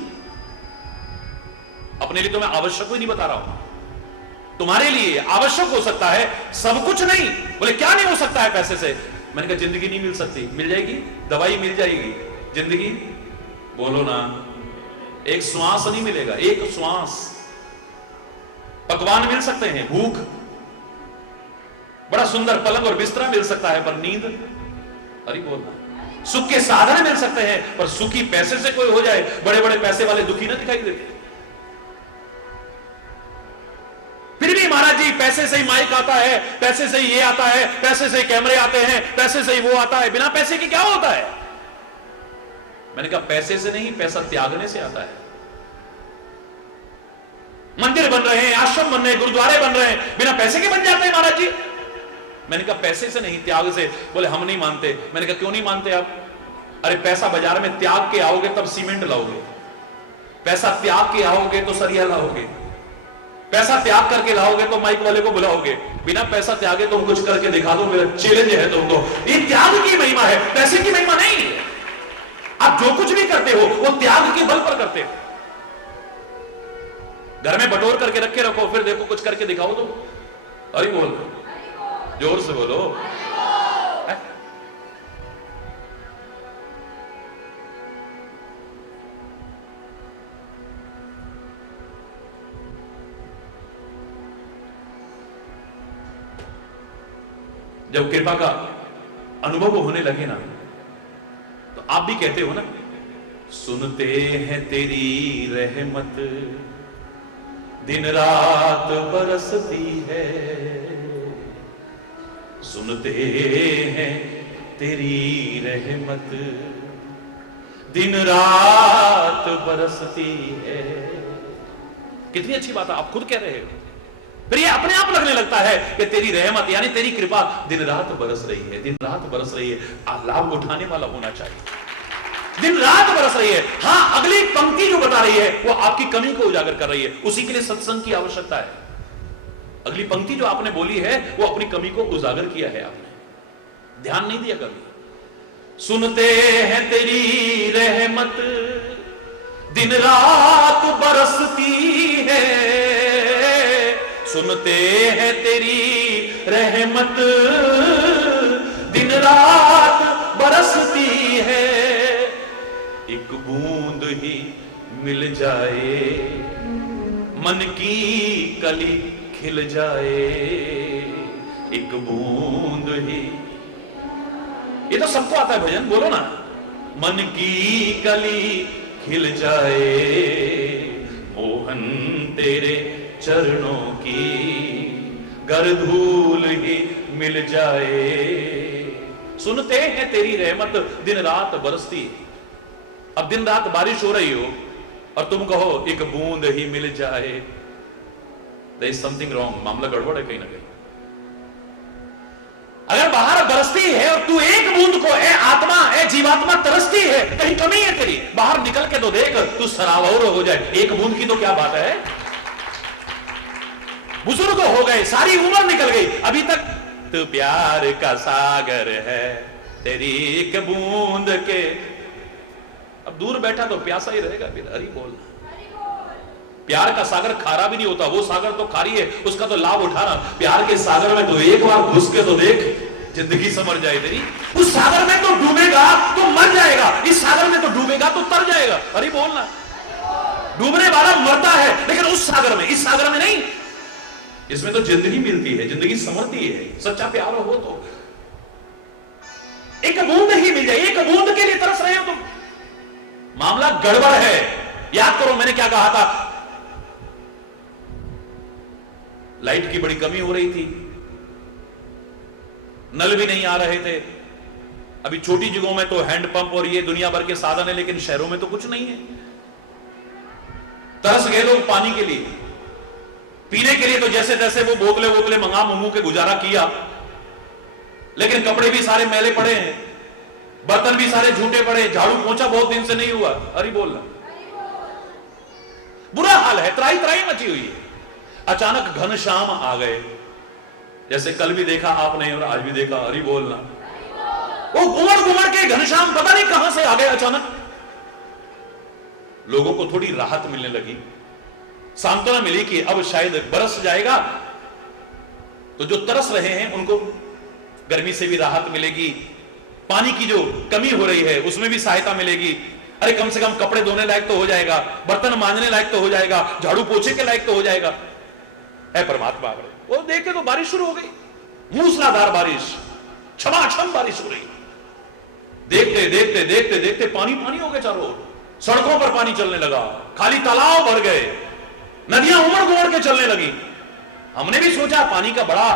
अपने लिए तो मैं आवश्यक ही नहीं बता रहा हूं, तुम्हारे लिए आवश्यक हो सकता है, सब कुछ नहीं। बोले क्या नहीं हो सकता है पैसे से? मैंने कहा जिंदगी नहीं मिल सकती, मिल जाएगी, दवाई मिल जाएगी, जिंदगी बोलो ना, एक श्वास नहीं मिलेगा, एक श्वास। पकवान मिल सकते हैं, भूख, बड़ा सुंदर पलंग और बिस्तरा मिल सकता है, पर नींद, अरे बोलना, सुख के साधन मिल सकते हैं, पर सुखी पैसे से कोई हो जाए, बड़े बड़े पैसे वाले दुखी ना दिखाई देते। फिर भी महाराज जी पैसे से ही माइक आता है, पैसे से ही ये आता है, पैसे से ही कैमरे आते हैं, पैसे से ही वो आता है, बिना पैसे के क्या होता है? मैंने कहा पैसे से नहीं, पैसा त्यागने से आता है। मंदिर बन रहे हैं, आश्रम बन रहे हैं, गुरुद्वारे बन रहे हैं, बिना पैसे के बन जाते हैं महाराज जी। मैंने कहा पैसे से नहीं, त्याग से। बोले हम नहीं मानते। मैंने कहा क्यों नहीं मानते आप? अरे पैसा बाजार में त्याग के आओगे तब सीमेंट लाओगे, पैसा त्याग के आओगे तो सरिया लाओगे, पैसा त्याग करके लाओगे तो माइक वाले को बुलाओगे, बिना पैसा त्यागे तुम कुछ करके दिखा दो, मेरा चैलेंज है तुमको। ये त्याग की महिमा है, पैसे की महिमा नहीं है। आप जो कुछ भी करते हो वो त्याग के बल पर करते हो। घर में बटोर करके रखे रखो, फिर देखो कुछ करके दिखाओ तो। अरे बोल, जोर से बोलो। जब कृपा का अनुभव होने लगे ना, तो आप भी कहते हो ना, सुनते हैं तेरी रहमत दिन रात बरसती है, सुनते हैं तेरी रहमत दिन रात बरसती है। कितनी अच्छी बात है, आप खुद कह रहे हो। फिर ये अपने आप लगने लगता है कि तेरी रहमत यानी तेरी कृपा दिन रात बरस रही है, दिन रात बरस रही है। लाभ उठाने वाला होना चाहिए, दिन रात बरस रही है। हां, अगली पंक्ति जो बता रही है वो आपकी कमी को उजागर कर रही है, उसी के लिए सत्संग की आवश्यकता है। अगली पंक्ति जो आपने बोली है वो अपनी कमी को उजागर किया है, आपने ध्यान नहीं दिया कभी। सुनते हैं तेरी रहमत दिन रात बरसती है, सुनते हैं तेरी रहमत दिन रात बरसती है। एक बूंद ही मिल जाए मन की कली खिल जाए, एक बूंद ही। ये तो सबको आता है भजन, बोलो ना। मन की कली खिल जाए मोहन तेरे चरणों की गर धूल ही मिल जाए। सुनते हैं तेरी रहमत दिन रात बरसती। अब दिन रात बारिश हो रही हो और तुम कहो एक बूंद ही मिल जाए, देयर इज समथिंग रॉन्ग, मामला गड़बड़ है कहीं ना कहीं। अगर बाहर बरसती है और तू एक बूंद को ए आत्मा ए जीवात्मा तरसती है, कहीं कमी है तेरी। बाहर निकल के तो देख, तू सरावौर हो जाए। एक बूंद की तो क्या बात है, बुजुर्ग हो गए, सारी उम्र निकल गई, अभी तक तू प्यार का सागर है तेरी एक बूंद के। अब दूर बैठा तो प्यासा ही रहेगा फिर। हरि बोल। प्यार का सागर खारा भी नहीं होता, वो सागर तो खारी है, उसका तो लाभ उठाना। प्यार के सागर में तो एक बार घुस के तो देख, जिंदगी समझ जाए तेरी। उस सागर में तो डूबेगा तो मर जाएगा, इस सागर में तो डूबेगा तो तर जाएगा। अरे बोलना, डूबने वाला मरता है, लेकिन उस सागर में, इस सागर में नहीं। इसमें तो जिंदगी मिलती है, जिंदगी संवरती है। सच्चा प्यार हो तो एक बूंद ही मिल जाए, एक बूंद के लिए तरस रहे हो तुम, मामला गड़बड़ है। याद करो मैंने क्या कहा था, लाइट की बड़ी कमी हो रही थी, नल भी नहीं आ रहे थे। अभी छोटी जगहों में तो हैंडपंप और ये दुनिया भर के साधन है, लेकिन शहरों में तो कुछ नहीं है। तरस गए लोग पानी के लिए, पीने के लिए तो जैसे तैसे वो बोतले बोतले मंगा मुंह के गुजारा किया, लेकिन कपड़े भी सारे मैले पड़े हैं, बर्तन भी सारे झूठे पड़े, झाड़ू पोंछा बहुत दिन से नहीं हुआ। अरे बोलना, बुरा हाल है, त्राही त्राही मची हुई है। अचानक घनश्याम आ गए, जैसे कल भी देखा आपने और आज भी देखा। अरे बोलना, वो घुमड़ घुमड़ के घनश्याम पता नहीं कहां से आ गए अचानक। लोगों को थोड़ी राहत मिलने लगी, सांत्वना मिली कि अब शायद बरस जाएगा, तो जो तरस रहे हैं उनको गर्मी से भी राहत मिलेगी, पानी की जो कमी हो रही है उसमें भी सहायता मिलेगी। अरे कम से कम कपड़े धोने लायक तो हो जाएगा, बर्तन मांजने लायक तो हो जाएगा, झाड़ू पोछे के लायक तो हो जाएगा। है परमात्मा। वो देख के तो बारिश शुरू हो गई, मूसलाधार बारिश, छमाछम बारिश हो रही। देखते देखते देखते देखते पानी पानी हो गए चारों ओर, सड़कों पर पानी चलने लगा, खाली तालाब भर गए, नदियां उमड़ घुमड़ के चलने लगी। हमने भी सोचा पानी का बड़ा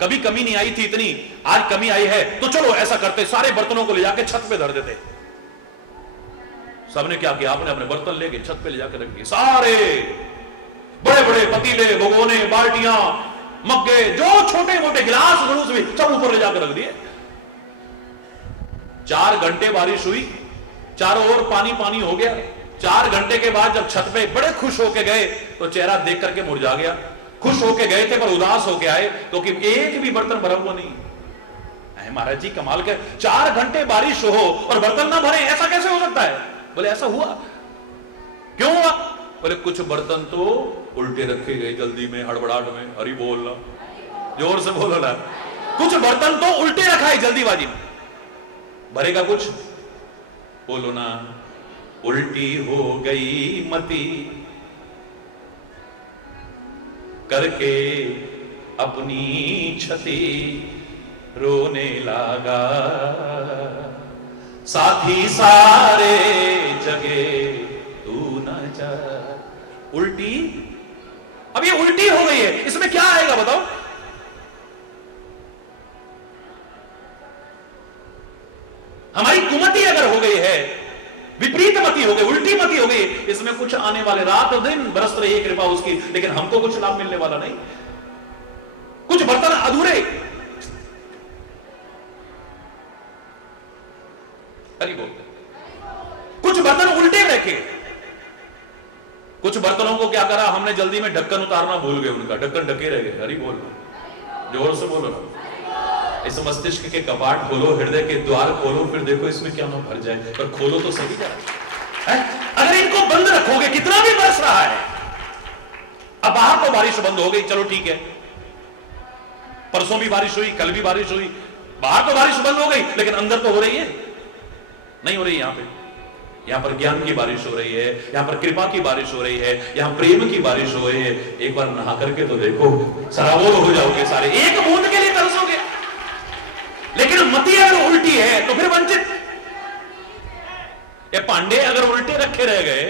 कभी कमी नहीं आई थी इतनी, आज कमी आई है, तो चलो ऐसा करते, सारे बर्तनों को ले जाके छत पे धर देते। सबने क्या किया, आपने अपने बर्तन लेके छत पे ले जाकर रख दिए, सारे बड़े बड़े पतीले, भगोने, बाल्टियां, मग्गे, जो छोटे मोटे गिलास गलूस भी सब ऊपर ले जाकर रख दिए। 4 घंटे बारिश हुई, चारों ओर पानी पानी हो गया। 4 घंटे के बाद जब छत पे बड़े खुश होके गए तो चेहरा देख करके मुरझा गया। खुश होके गए थे पर उदास होके आए, तो कि एक भी बर्तन भरा हुआ नहीं। महाराज जी कमाल के, 4 घंटे बारिश हो और बर्तन ना भरे, ऐसा कैसे हो सकता है? बोले ऐसा हुआ। क्यों हुआ? बोले कुछ बर्तन तो उल्टे रखे गए जल्दी में, हड़बड़ाहट में। अरे बोलना, जोर से बोलो ना। कुछ बर्तन तो उल्टे रखा है जल्दीबाजी में, भरेगा कुछ? बोलो ना। उल्टी हो गई मती करके अपनी छती रोने लगा, साथी सारे जगे तू न जा। उल्टी, अब ये उल्टी हो गई है, इसमें क्या आएगा बताओ? हमारी कुमति अगर हो गई है, विपरीत मति हो गई, उल्टी मति हो गई, इसमें कुछ आने वाले, रात दिन बरस रही है कृपा उसकी, लेकिन हमको कुछ लाभ मिलने वाला नहीं। कुछ बर्तन अधूरे, हरि बोल, कुछ बर्तन उल्टे रखे। कुछ बर्तनों को क्या करा हमने, जल्दी में ढक्कन उतारना भूल गए, उनका ढक्कन ढके रह गए। हरि बोल, जोर से बोलो ना। इस मस्तिष्क के कपाट खोलो, हृदय के द्वार खोलो, फिर देखो इसमें क्या ना भर जाए, पर खोलो तो सही जा। अगर इनको बंद रखोगे, कितना भी बरस रहा है, अब बाहर तो बारिश बंद हो गई, चलो ठीक है, परसों भी बारिश हुई, कल भी बारिश हुई, बाहर तो बारिश बंद हो गई, लेकिन अंदर तो हो रही है, नहीं हो रही। यहां पर ज्ञान की बारिश हो रही है, यहां पर कृपा की बारिश हो रही है, यहां प्रेम की बारिश हो रही है। एक बार नहा करके तो देखो, सराबोर हो जाओगे सारे, एक बूंद के लिए तरसोगे। लेकिन मति अगर उल्टी है तो फिर वंचित। ये पांडे अगर उल्टे रखे रह गए,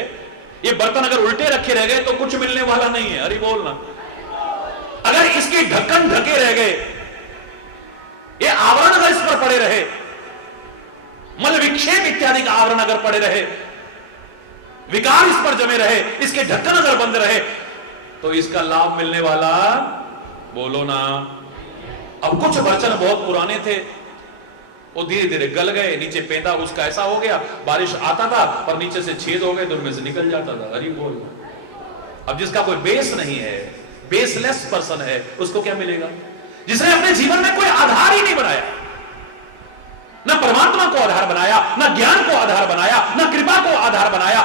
ये बर्तन अगर उल्टे रखे रह गए तो कुछ मिलने वाला नहीं है। अरे बोलना, अगर इसके ढक्कन ढके रह गए, ये आवरण अगर इस पर पड़े रहे, मल विक्षेप इत्यादि का आवरण अगर पड़े रहे, विकार इस पर जमे रहे, इसके ढक्कन अगर बंद रहे, तो इसका लाभ मिलने वाला, बोलो ना। अब कुछ बर्तन बहुत पुराने थे, वो धीरे धीरे गल गए, नीचे पेंदा उसका ऐसा हो गया, बारिश आता था पर नीचे से छेद हो गए तो उनमें से निकल जाता था। अरे बोल, अब जिसका कोई बेस नहीं है, बेसलेस पर्सन है, उसको क्या मिलेगा? जिसने अपने जीवन में कोई आधार ही नहीं बनाया, ना परमात्मा को आधार बनाया, ना ज्ञान को आधार बनाया, ना कृपा को आधार बनाया,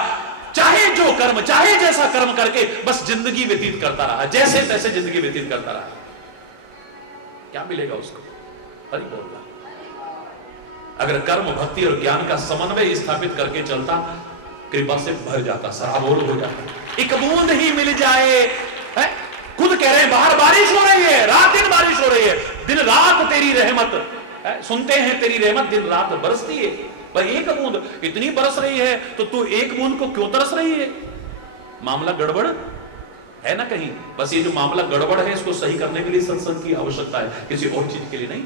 चाहे जो कर्म, चाहे जैसा कर्म करके बस जिंदगी व्यतीत करता रहा, जैसे तैसे जिंदगी व्यतीत करता रहा, क्या मिलेगा उसको? हरि बोल। अगर कर्म, भक्ति और ज्ञान का समन्वय स्थापित करके चलता, कृपा से भर जाता, सराबोर हो जाता। एक बूंद ही मिल जाए, है? खुद कह रहे हैं बाहर बारिश हो रही है, रात दिन बारिश हो रही है, दिन रात तेरी रहमत है? सुनते हैं तेरी रहमत दिन रात बरसती है। भाई एक बूंद इतनी बरस रही है तो तू एक बूंद को क्यों तरस रही है? मामला गड़बड़ है ना कहीं। बस ये जो मामला गड़बड़ है, इसको सही करने के लिए सत्संग की आवश्यकता है, किसी और चीज के लिए नहीं।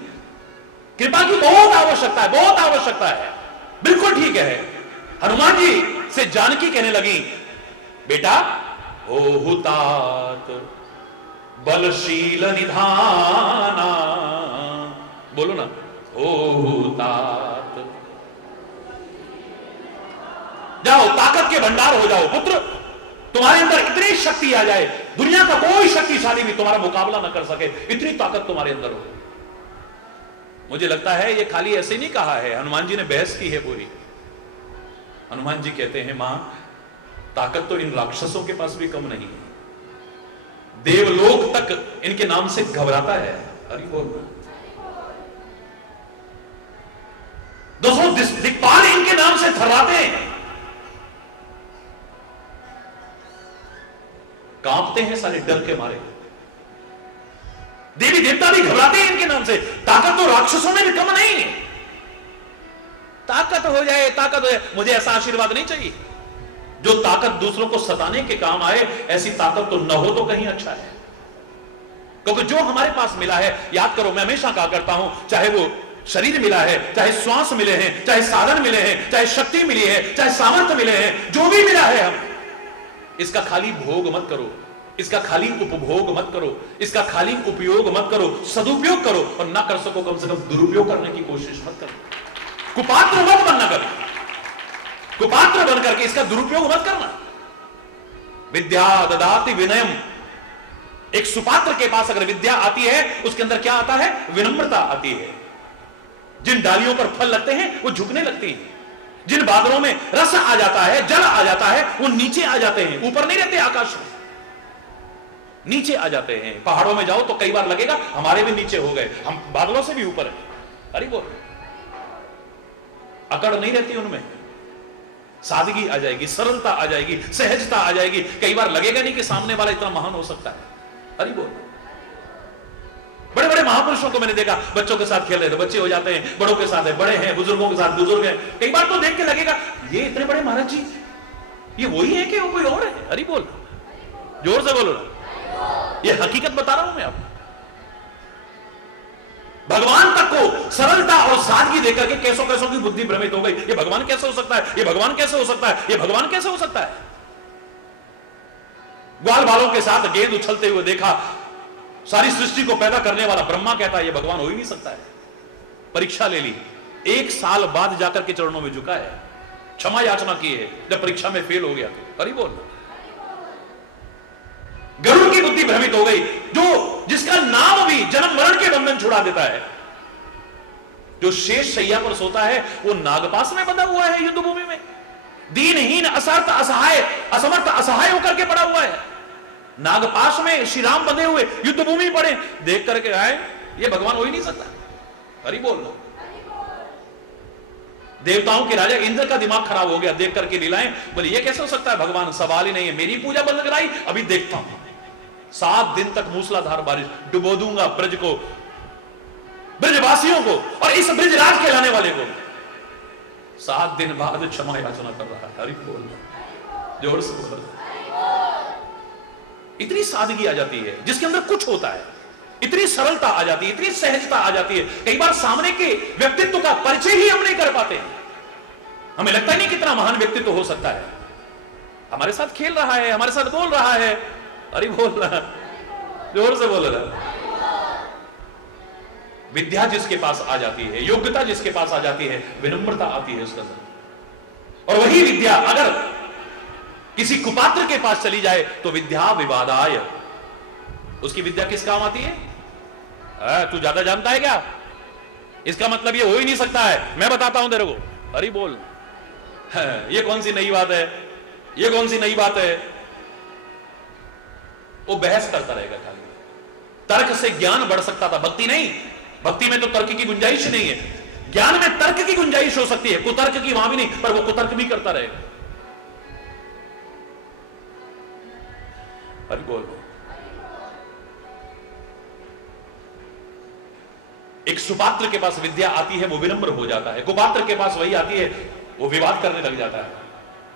कृपा की बहुत आवश्यकता है, बहुत आवश्यकता है, बिल्कुल ठीक है। हनुमान जी से जानकी कहने लगी, बेटा हो हुतात बलशील निधाना, बोलो ना, हो हुतात, जाओ ताकत के भंडार हो जाओ पुत्र, तुम्हारे अंदर इतनी शक्ति आ जाए, दुनिया का कोई शक्तिशाली भी तुम्हारा मुकाबला ना कर सके, इतनी ताकत तुम्हारे अंदर हो। मुझे लगता है ये खाली ऐसे नहीं कहा है, हनुमान जी ने बहस की है पूरी। हनुमान जी कहते हैं, मां ताकत तो इन राक्षसों के पास भी कम नहीं है, देवलोक तक इनके नाम से घबराता है। अरे बोल दोस्तों, दिक्पाल इनके नाम से थर्राते हैं, कांपते हैं सारे डर के मारे। देवी देवता भी घबराते हैं इनके नाम से। ताकत तो राक्षसों में भी कम नहीं है। ताकत हो जाए, ताकत हो जाए, मुझे ऐसा आशीर्वाद नहीं चाहिए। जो ताकत दूसरों को सताने के काम आए, ऐसी ताकत तो न हो तो कहीं अच्छा है। क्योंकि जो हमारे पास मिला है, याद करो, मैं हमेशा कहा करता हूं, चाहे वो शरीर मिला है, चाहे श्वास मिले हैं, चाहे साधन मिले हैं, चाहे शक्ति मिली है, चाहे सामर्थ्य मिले हैं, जो भी मिला है, हम इसका खाली भोग मत करो, इसका खाली उपभोग मत करो, इसका खाली उपयोग मत करो, सदुपयोग करो, और ना कर सको कम से कम दुरुपयोग करने की कोशिश मत करो। कुपात्र मत बनना कभी, कुपात्र बन करके इसका दुरुपयोग मत करना। विद्या ददाति विनयम, एक सुपात्र के पास अगर विद्या आती है, उसके अंदर क्या आता है? विनम्रता आती है। जिन डालियों पर फल लगते हैं वो झुकने लगती हैं, जिन बादलों में रस आ जाता है, जल आ जाता है, वो नीचे आ जाते हैं, ऊपर नहीं रहते आकाश में, नीचे आ जाते हैं। पहाड़ों में जाओ तो कई बार लगेगा हमारे भी नीचे हो गए, हम बादलों से भी ऊपर है। अरे वो अकड़ नहीं रहती उनमें, सादगी आ जाएगी, सरलता आ जाएगी, सहजता आ जाएगी। कई बार लगेगा नहीं कि सामने वाला इतना महान हो सकता है। अरे बोल, बड़े बड़े महापुरुषों को मैंने देखा, बच्चों के साथ खेल रहे थे, बच्चे हो जाते हैं, बड़ों के साथ है, बड़े हैं, बुजुर्गों के साथ बुजुर्ग हैं। कई बार तो देख के लगेगा ये इतने बड़े महाराज जी ये वही है कि वो कोई और है? अरे बोल, जोर से बोलो ना, ये हकीकत बता रहा हूं मैं आपको। भगवान तक को सरलता और सादगी देकर के कैसों कैसों की बुद्धि भ्रमित हो गई। ये भगवान कैसे हो सकता है, ये भगवान कैसे हो सकता है, ये भगवान कैसे हो सकता है। ग्वाल बालों के साथ गेंद उछलते हुए देखा, सारी सृष्टि को पैदा करने वाला ब्रह्मा कहता है ये भगवान हो ही नहीं सकता है। परीक्षा ले ली, 1 साल बाद जाकर के चरणों में झुका है, क्षमा याचना की है जब परीक्षा में फेल हो गया तो। अरे बोल, गरुड़ की बुद्धि भ्रमित हो गई, जो जिसका नाम भी जन्म मरण के बंधन छुड़ा देता है। जो शेष शैया पर सोता है वो नागपाश में बंधा हुआ है युद्ध भूमि में, दीनहीन असर्थ असहाय असमर्थ असहाय होकर के पड़ा हुआ है। नागपाश में श्री राम बंधे हुए युद्ध भूमि पड़े, देख करके आए ये भगवान हो ही नहीं सकता। हरि बोल लो। देवताओं के राजा इंद्र का दिमाग खराब हो गया देख करके लीलाएं, बोले ये कैसे हो सकता है भगवान, सवाल ही नहीं है, मेरी पूजा बंद कराई, अभी देखता हूं। 7 दिन तक मूसलाधार बारिश, डुबो दूंगा ब्रज को, ब्रजवासियों को और इस ब्रजराज के लाने वाले को। 7 दिन बाद क्षमा याचना कर रहा है। हरि बोल, जोर से बोल। इतनी सादगी आ जाती है जिसके अंदर कुछ होता है, इतनी सरलता आ जाती है, इतनी सहजता आ जाती है। कई बार सामने के व्यक्तित्व का परिचय ही हम नहीं कर पाते, हमें लगता ही नहीं कितना महान व्यक्तित्व हो सकता है। हमारे साथ खेल रहा है, हमारे साथ बोल रहा है। अरे बोल रहा, जोर से बोल रहा। विद्या जिसके पास आ जाती है, योग्यता जिसके पास आ जाती है, विनम्रता आती है उसके अंदर। और वही विद्या अगर किसी कुपात्र के पास चली जाए तो विद्या विवादाय, उसकी विद्या किस काम आती है? तू ज्यादा जानता है क्या, इसका मतलब ये हो ही नहीं सकता है, मैं बताता हूं तेरे को। अरे बोल, ये कौन सी नई बात है, ये कौन सी नई बात है। वो बहस करता रहेगा खाली। तर्क से ज्ञान बढ़ सकता था, भक्ति नहीं। भक्ति में तो तर्क की गुंजाइश नहीं है, ज्ञान में तर्क की गुंजाइश हो सकती है, कुतर्क की वहां भी नहीं, पर वो कुतर्क भी करता रहेगा। अरे बोल, एक सुपात्र के पास विद्या आती है वो विनम्र हो जाता है, कुपात्र के पास वही आती है वो विवाद करने लग जाता है।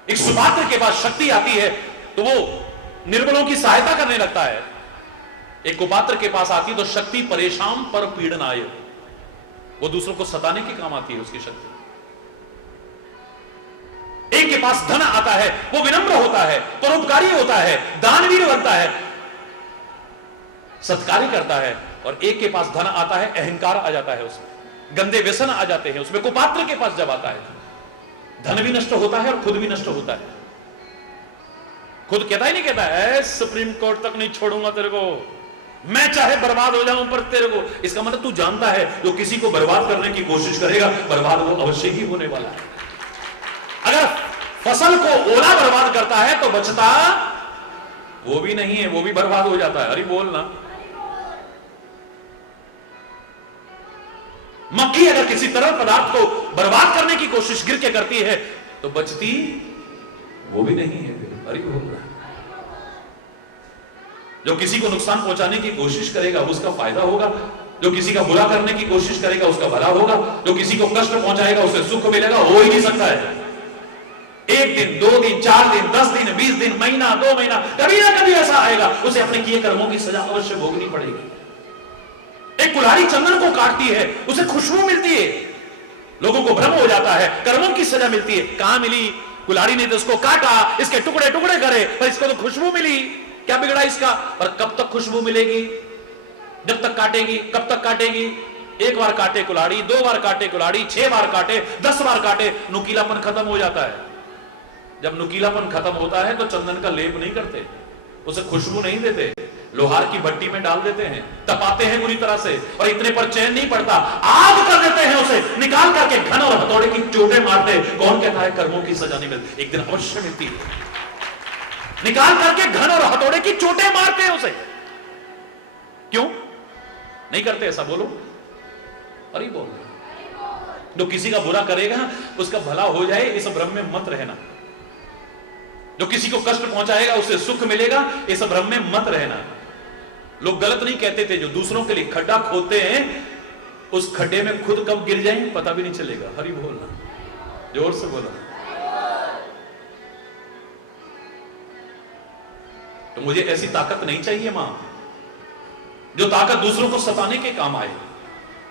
एक सुपात्र के पास शक्ति आती है तो वो निर्बलों की सहायता करने लगता है। एक कुपात्र के पास आती है तो शक्ति परेशान पर पीड़नाय, वो दूसरों को सताने की काम आती है उसकी शक्ति। एक के पास धन आता है वो विनम्र होता है, परोपकारी होता है, दानवीर बनता है, सत्कार्य करता है। और एक के पास धन आता है अहंकार आ जाता है, उसमें गंदे व्यसन आ जाते हैं उसमें। कुपात्र के पास जब आता है धन भी नष्ट होता है और खुद भी नष्ट होता है। खुद कहता ही नहीं, कहता है सुप्रीम कोर्ट तक नहीं छोड़ूंगा तेरे को, मैं चाहे बर्बाद हो जाऊं पर तेरे को। इसका मतलब तू जानता है जो किसी को बर्बाद करने की कोशिश करेगा बर्बाद वो अवश्य ही होने वाला है। अगर फसल को ओला बर्बाद करता है तो बचता वो भी नहीं है, वो भी बर्बाद हो जाता है। अरे बोलना, मक्खी अगर किसी तरल पदार्थ को बर्बाद करने की कोशिश गिर के करती है तो बचती वो भी नहीं है। अरे बोलना, जो किसी को नुकसान पहुंचाने की कोशिश करेगा उसका फायदा होगा, जो किसी का बुरा करने की कोशिश करेगा उसका भला होगा, जो किसी को कष्ट पहुंचाएगा उसे सुख मिलेगा। हो ही नहीं सकता है। 1 दिन 2 दिन 4 दिन 10 दिन 20 दिन महीना 2 महीना कभी ना कभी ऐसा आएगा, उसे अपने किए कर्मों की सजा अवश्य भोगनी पड़ेगी। एक कुल्हाड़ी चंदन को काटती है, उसे खुशबू मिलती है, लोगों को भ्रम हो जाता है, कर्मों की सजा मिलती है। कहां मिली? कुल्हाड़ी ने तो उसको काटा, इसके टुकड़े टुकड़े करे, पर इसको तो खुशबू मिली, क्या बिगड़ा इसका? पर कब तक खुशबू मिलेगी? जब तक काटेगी। कब तक काटेगी? 1 बार काटे कुल्हाड़ी, 2 बार काटे कुल्हाड़ी, 6 बार काटे, 10 बार काटे, नुकीलापन खत्म हो जाता है। जब नुकीलापन खत्म होता है तो चंदन का लेप नहीं करते, उसे खुशबू नहीं देते, लोहार की भट्टी में डाल देते हैं, तपाते हैं बुरी तरह से, और इतने पर चैन नहीं पड़ता, आग कर देते हैं उसे, निकाल करके घन और हथौड़े की चोटें मारते। कौन कहता है कर्मों की सजा नहीं मिलती? एक दिन अवश्य मिलती है। निकाल करके घन और हथौड़े की चोटें मारते हैं उसे। क्यों नहीं करते ऐसा? बोलो। अरे बोलो। जो किसी का बुरा करेगा उसका भला हो जाए इस भ्रम में मत रहना, जो किसी को कष्ट पहुंचाएगा उसे सुख मिलेगा इस भ्रम में मत रहना। लोग गलत नहीं कहते थे, जो दूसरों के लिए खड्डा खोदते हैं उस खड्डे में खुद कब गिर जाएं पता भी नहीं चलेगा। हरि बोलना, जोर से बोला। तो मुझे ऐसी ताकत नहीं चाहिए मां, जो ताकत दूसरों को सताने के काम आए।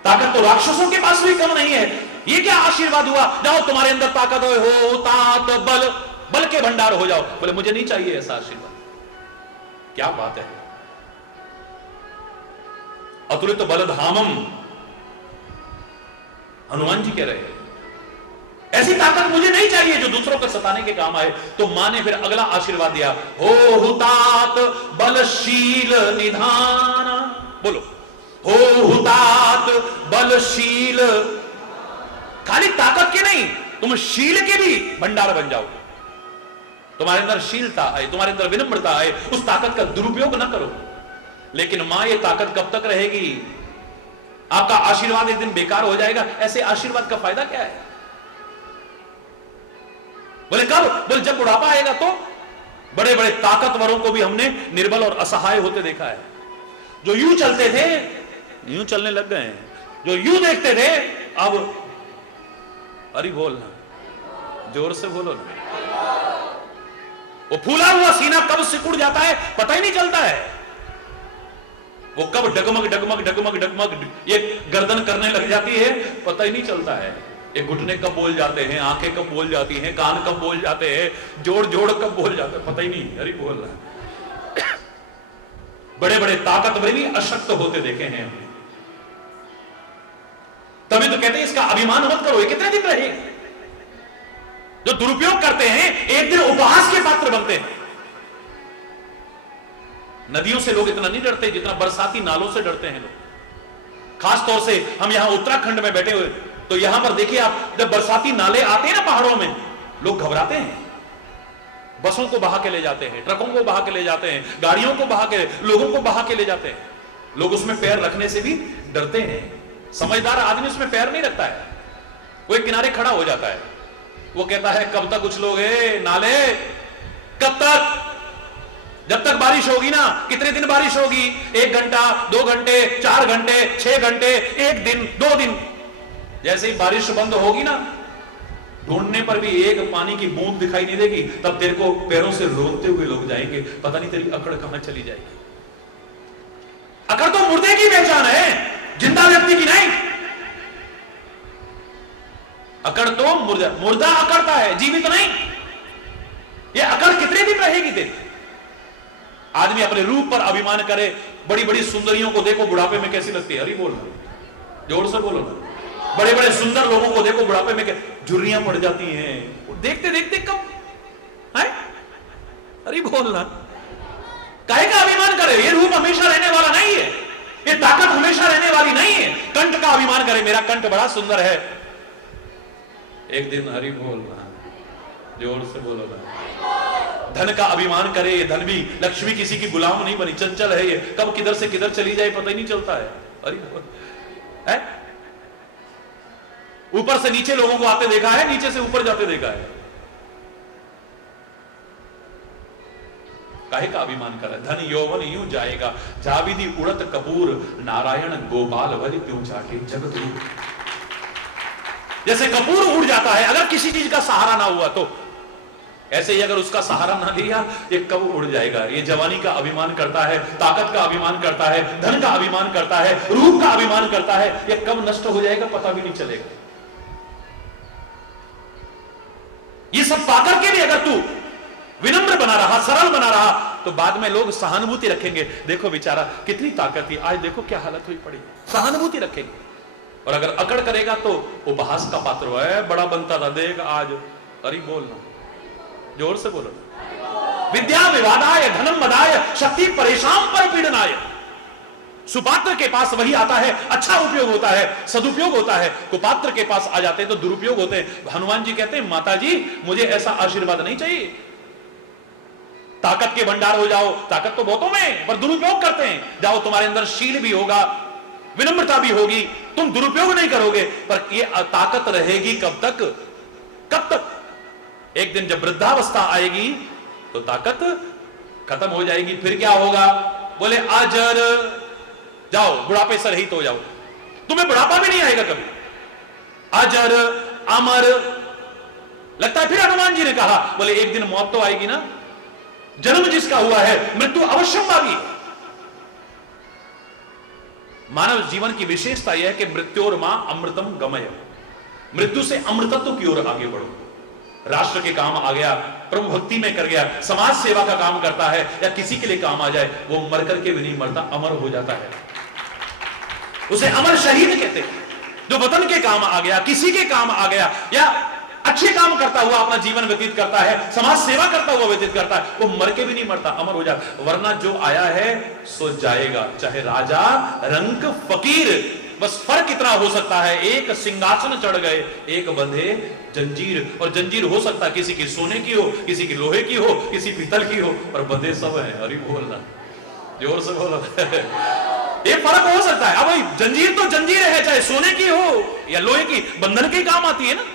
ताकत तो राक्षसों के पास भी कम नहीं है। ये क्या आशीर्वाद हुआ, जाओ तुम्हारे अंदर ताकत हो, तात बल, बल के भंडार हो जाओ। बोले मुझे नहीं चाहिए ऐसा आशीर्वाद। क्या बात है, अतुलित बलधामम, हनुमान जी कह रहे हैं ऐसी ताकत मुझे नहीं चाहिए जो दूसरों को सताने के काम आए। तो मां ने फिर अगला आशीर्वाद दिया, हो हुतात बलशील निधान। बोलो, हो हुतात बलशील। खाली ताकत के नहीं, तुम शील के भी भंडार बन जाओ। तुम्हारे अंदर शीलता आए, तुम्हारे अंदर विनम्रता आए, उस ताकत का दुरुपयोग ना करो। लेकिन मां, ये ताकत कब तक रहेगी? आपका आशीर्वाद एक दिन बेकार हो जाएगा। ऐसे आशीर्वाद का फायदा क्या है? बोले कब? बोले जब बुढ़ापा आएगा। तो बड़े बड़े ताकतवरों को भी हमने निर्बल और असहाय होते देखा है। जो यूं चलते थे यूं चलने लग गए हैं, जो यूं देखते थे अब अरे बोलना, जोर से बोलो ना। वो फूला हुआ सीना कब सिकुड़ जाता है पता ही नहीं चलता है। वो कब डगमग डगमग डगमग डगमग ये गर्दन करने लग जाती है पता ही नहीं चलता है। ये घुटने कब बोल जाते हैं, आंखें कब बोल जाती हैं, कान कब बोल जाते हैं, जोड़ जोड़ कब बोल जाते हैं पता ही नहीं। अरे बोल रहा है। बड़े बड़े ताकतवर भी अशक्त होते देखे हैं हमने। तभी तो कहते हैं इसका अभिमान मत करो, ये कितने दिन रहेगा। जो दुरुपयोग करते हैं एक दिन उपहास के पात्र बनते हैं। नदियों से लोग इतना नहीं डरते जितना बरसाती नालों से डरते हैं लोग। खास तौर से हम यहां उत्तराखंड में बैठे हुए, तो यहां पर देखिए आप, जब बरसाती नाले आते हैं ना पहाड़ों में, लोग घबराते हैं। बसों को बहा के ले जाते हैं, ट्रकों को बहा के ले जाते हैं, गाड़ियों को बहा के, लोगों को बहा के ले जाते हैं। लोग उसमें पैर रखने से भी डरते हैं। समझदार आदमी उसमें पैर नहीं रखता है, वो एक किनारे खड़ा हो जाता है। वो कहता है कब तक उछलोगे नाले, कब तक? जब तक बारिश होगी ना। कितने दिन बारिश होगी? 1 घंटा, 2 घंटे, 4 घंटे, 6 घंटे, 1 दिन, 2 दिन। जैसे ही बारिश बंद होगी ना, ढूंढने पर भी एक पानी की बूंद दिखाई नहीं देगी, तब तेरे को पैरों से रोकते हुए लोग जाएंगे। पता नहीं तेरी अकड़ कहां चली जाएगी। अकड़ तो मुर्दे की पहचान है, जिंदा व्यक्ति की नहीं। अकड़ तो मुर्दा अकड़ता है, जीवित नहीं। ये अकड़ कितने दिन रहेगी तेरी? आदमी अपने रूप पर अभिमान करे। बड़ी बड़ी सुंदरियों को देखो बुढ़ापे में कैसी लगती है। अरे बोलो, जोर से बोलो ना। बड़े बड़े सुंदर लोगों को देखो बुढ़ापे में झुर्रियां पड़ जाती हैं। देखते देखते कब है? अरे बोलना, काहे का अभिमान करे? ये रूप हमेशा रहने वाला नहीं है, ये ताकत हमेशा रहने वाली नहीं है। कंठ का अभिमान करे, मेरा कंठ बड़ा सुंदर है। एक दिन हरि बोलना, जोर से बोलो ना। धन का अभिमान करे, ये धन भी, लक्ष्मी किसी की गुलाम नहीं बनी, चंचल है ये, कब किधर से किधर चली जाए पता ही नहीं चलता है। अरे बोल, ऊपर से नीचे लोगों को आते देखा है, नीचे से ऊपर जाते देखा है। काहे का अभिमान कर? धन यौवन यूं जाएगा, जाविदी उड़त कपूर, नारायण गोपाल भरी क्यों चाटे जगत रूप। जैसे कपूर उड़ जाता है अगर किसी चीज का सहारा ना हुआ तो, ऐसे ही अगर उसका सहारा ना लिया ये कब उड़ जाएगा। ये जवानी का अभिमान करता है, ताकत का अभिमान करता है, धन का अभिमान करता है, रूप का अभिमान करता है, ये कब नष्ट हो जाएगा पता भी नहीं चलेगा। ये सब पाकर के भी अगर तू विनम्र बना रहा, सरल बना रहा, तो बाद में लोग सहानुभूति रखेंगे। देखो बेचारा कितनी ताकत थी, आज देखो क्या हालत हुई पड़ी, सहानुभूति रखेंगे। और अगर अकड़ करेगा तो उपहास का पात्र हुआ है, बड़ा बनता था देख आज। अरे बोलना, जोर से बोलो। विद्या विवादाय धनम मदाय शक्ति परेशान पर पीड़नाय। सुपात्र के पास वही आता है, अच्छा उपयोग होता है, सदुपयोग होता है। कुपात्र के पास आ जाते हैं तो दुरुपयोग होते हैं। हनुमान जी कहते हैं माता जी मुझे ऐसा आशीर्वाद नहीं चाहिए। ताकत के भंडार हो जाओ, ताकत तो बहुतों में, पर दुरुपयोग करते हैं। जाओ तुम्हारे अंदर शील भी होगा, विनम्रता भी होगी, तुम दुरुपयोग नहीं करोगे, पर ये ताकत रहेगी कब तक? कब तक? एक दिन जब वृद्धावस्था आएगी तो ताकत खत्म हो जाएगी। फिर क्या होगा? बोले अजर, जाओ बुढ़ापे से रहित हो जाओ, तुम्हें बुढ़ापा भी नहीं आएगा कभी। अजर अमर। लगता है फिर हनुमान जी ने कहा, बोले एक दिन मौत तो आएगी ना, जन्म जिसका हुआ है मृत्यु अवश्यंभावी। मानव जीवन की विशेषता यह है कि मृत्योर मां अमृतम गमय, मृत्यु से अमृतत्व की ओर आगे बढ़ो। राष्ट्र के काम आ गया, प्रभु भक्ति में कर गया, समाज सेवा का काम करता है, या किसी के लिए काम आ जाए, वो मर करके भी नहीं मरता, अमर हो जाता है। उसे अमर शहीद कहते हैं। जो वतन के काम आ गया, किसी के काम आ गया, या अच्छे काम करता हुआ अपना जीवन व्यतीत करता है, समाज सेवा करता हुआ व्यतीत करता है, वो मर के भी नहीं मरता, अमर हो जाता। वरना जो आया है सो जाएगा, चाहे राजा रंक फकीर। बस फर्क इतना हो सकता है, एक सिंहासन चढ़ गए, एक बंधे जंजीर। और जंजीर हो सकता है किसी की सोने की हो, किसी की लोहे की हो, किसी पीतल की हो, और बंधे सब है। अरे बोलना, जोर से बोलो। ये फर्क हो सकता है। अब भाई जंजीर तो जंजीर है, चाहे सोने की हो या लोहे की, बंधन के काम आती है ना।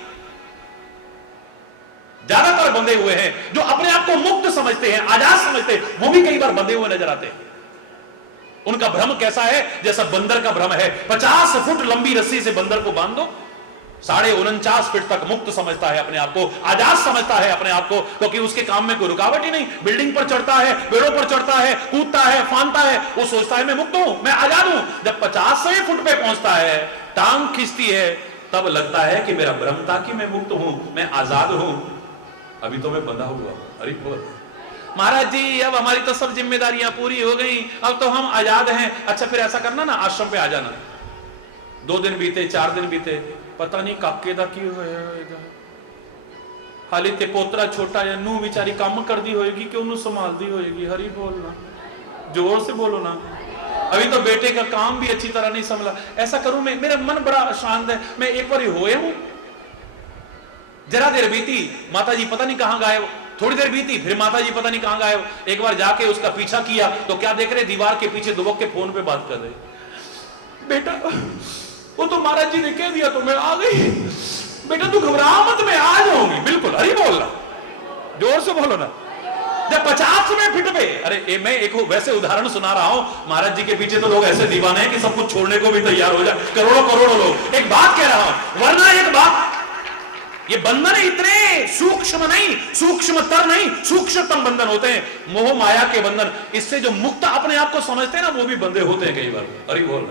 ज्यादातर बंधे हुए हैं जो अपने आप को मुक्त समझते हैं, आजाद समझते हैं, वो भी कई बार बंधे हुए नजर आते हैं। उनका भ्रम कैसा है, जैसा बंदर का भ्रम है। 50 फुट लंबी रस्सी से बंदर को बांध दो, 49.5 फीट तक मुक्त समझता है अपने आप को, आजाद समझता है अपने आप को, क्योंकि उसके काम में कोई रुकावट ही नहीं। बिल्डिंग पर चढ़ता है, पेड़ों पर चढ़ता है, कूदता है, फांदता है, वो सोचता है मैं मुक्त हूं, मैं आजाद हूं। जब 50वें फुट पे पहुंचता है, टांग खींचती है, तब लगता है कि मेरा भ्रम था कि मैं मुक्त हूं, मैं आजाद हूं, अभी तो मैं बंधा हुआ। अरे बोल महाराज जी, अब हमारी तो सब जिम्मेदारियां पूरी हो गई, अब तो हम आजाद हैं। अच्छा फिर ऐसा करना ना, आश्रम पे आ जाना। 2 दिन बीते, 4 दिन बीते, पता नहीं काके दा की होएगा, हाली ते पोतरा छोटा या नू बेचारी काम कर दी होएगी कि उन्हें संभाल दी होएगी। हरी बोलना, जोर से बोलो ना। अभी तो बेटे का काम भी अच्छी तरह नहीं संभला। ऐसा करूं मैं, मेरा मन बड़ा शांत है, मैं एक बार होए हूं। जरा देर बीती, माता जी पता नहीं कहां गायब। थोड़ी देर बीती, फिर माता जी पता नहीं कहां गायब। एक बार जाके उसका पीछा किया तो क्या देख रहे, दीवार के पीछे दुबक के फोन पे बात कर रहे। बेटा वो तो महाराज जी ने कह दिया तो मैं आ गई, बेटा तू घबरा मत, मैं आ जाऊंगी। बिल्कुल, अरे बोलना, जोर से बोलो ना। जब 50वें फिट पे, अरे मैं एक वैसे उदाहरण सुना रहा हूं, महाराज जी के पीछे तो लोग ऐसे दीवाने हैं कि सब कुछ छोड़ने को भी तैयार हो जाए, करोड़ों करोड़ों लोग। एक बात कह रहा हूं, वरना एक बात, ये बंधन इतने सूक्ष्म नहीं, सूक्ष्मतर नहीं, सूक्ष्मतम बंधन होते हैं, मोह माया के बंधन। इससे जो मुक्त अपने आप को समझते हैं ना, वो भी बंधे होते हैं कई बार। अरे बोल,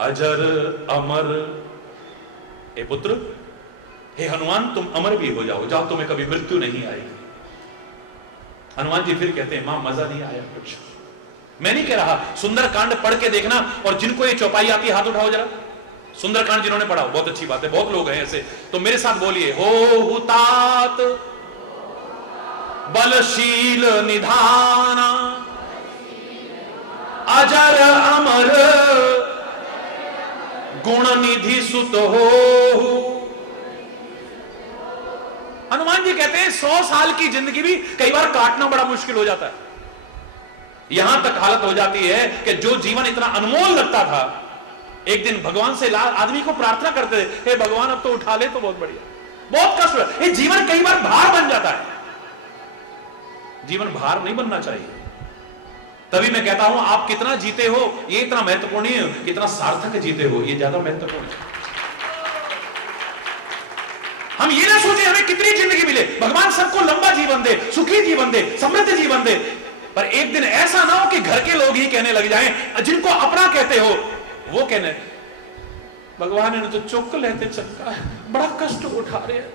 अजर अमर, हे पुत्र, हे हनुमान, तुम अमर भी हो जाओ, जाओ, तुम्हें कभी मृत्यु नहीं आएगी। हनुमान जी फिर कहते हैं, मां मजा नहीं आया कुछ। मैं नहीं कह रहा, सुंदरकांड पढ़ के देखना, और जिनको ये चौपाई आती है हाथ उठाओ जरा। सुंदरकांड जिन्होंने पढ़ा, बहुत अच्छी बात है, बहुत लोग हैं ऐसे, तो मेरे साथ बोलिए, हो हुतात बलशील निधाना, अजर अमर गुण निधि सुत हो। हनुमान जी कहते हैं 100 साल की जिंदगी भी कई बार काटना बड़ा मुश्किल हो जाता है। यहां तक हालत हो जाती है कि जो जीवन इतना अनमोल लगता था, एक दिन भगवान से आदमी को प्रार्थना करते थे, हे भगवान अब तो उठा ले तो बहुत बढ़िया। बहुत कष्ट है, ये जीवन कई बार भार बन जाता है। जीवन भार नहीं बनना चाहिए। तभी मैं कहता हूं, आप कितना जीते हो ये इतना महत्वपूर्ण नहीं है, कितना सार्थक जीते हो ये ज्यादा महत्वपूर्ण है। हम ये ना सोचे हमें कितनी जिंदगी मिले, भगवान सबको लंबा जीवन दे, सुखी जीवन दे, समृद्ध जीवन दे, पर एक दिन ऐसा ना हो कि घर के लोग ही कहने लग जाएं, जिनको अपना कहते हो वो कहने, भगवान ने तो चौक लेते चक्का, बड़ा कष्ट उठा रहे हैं।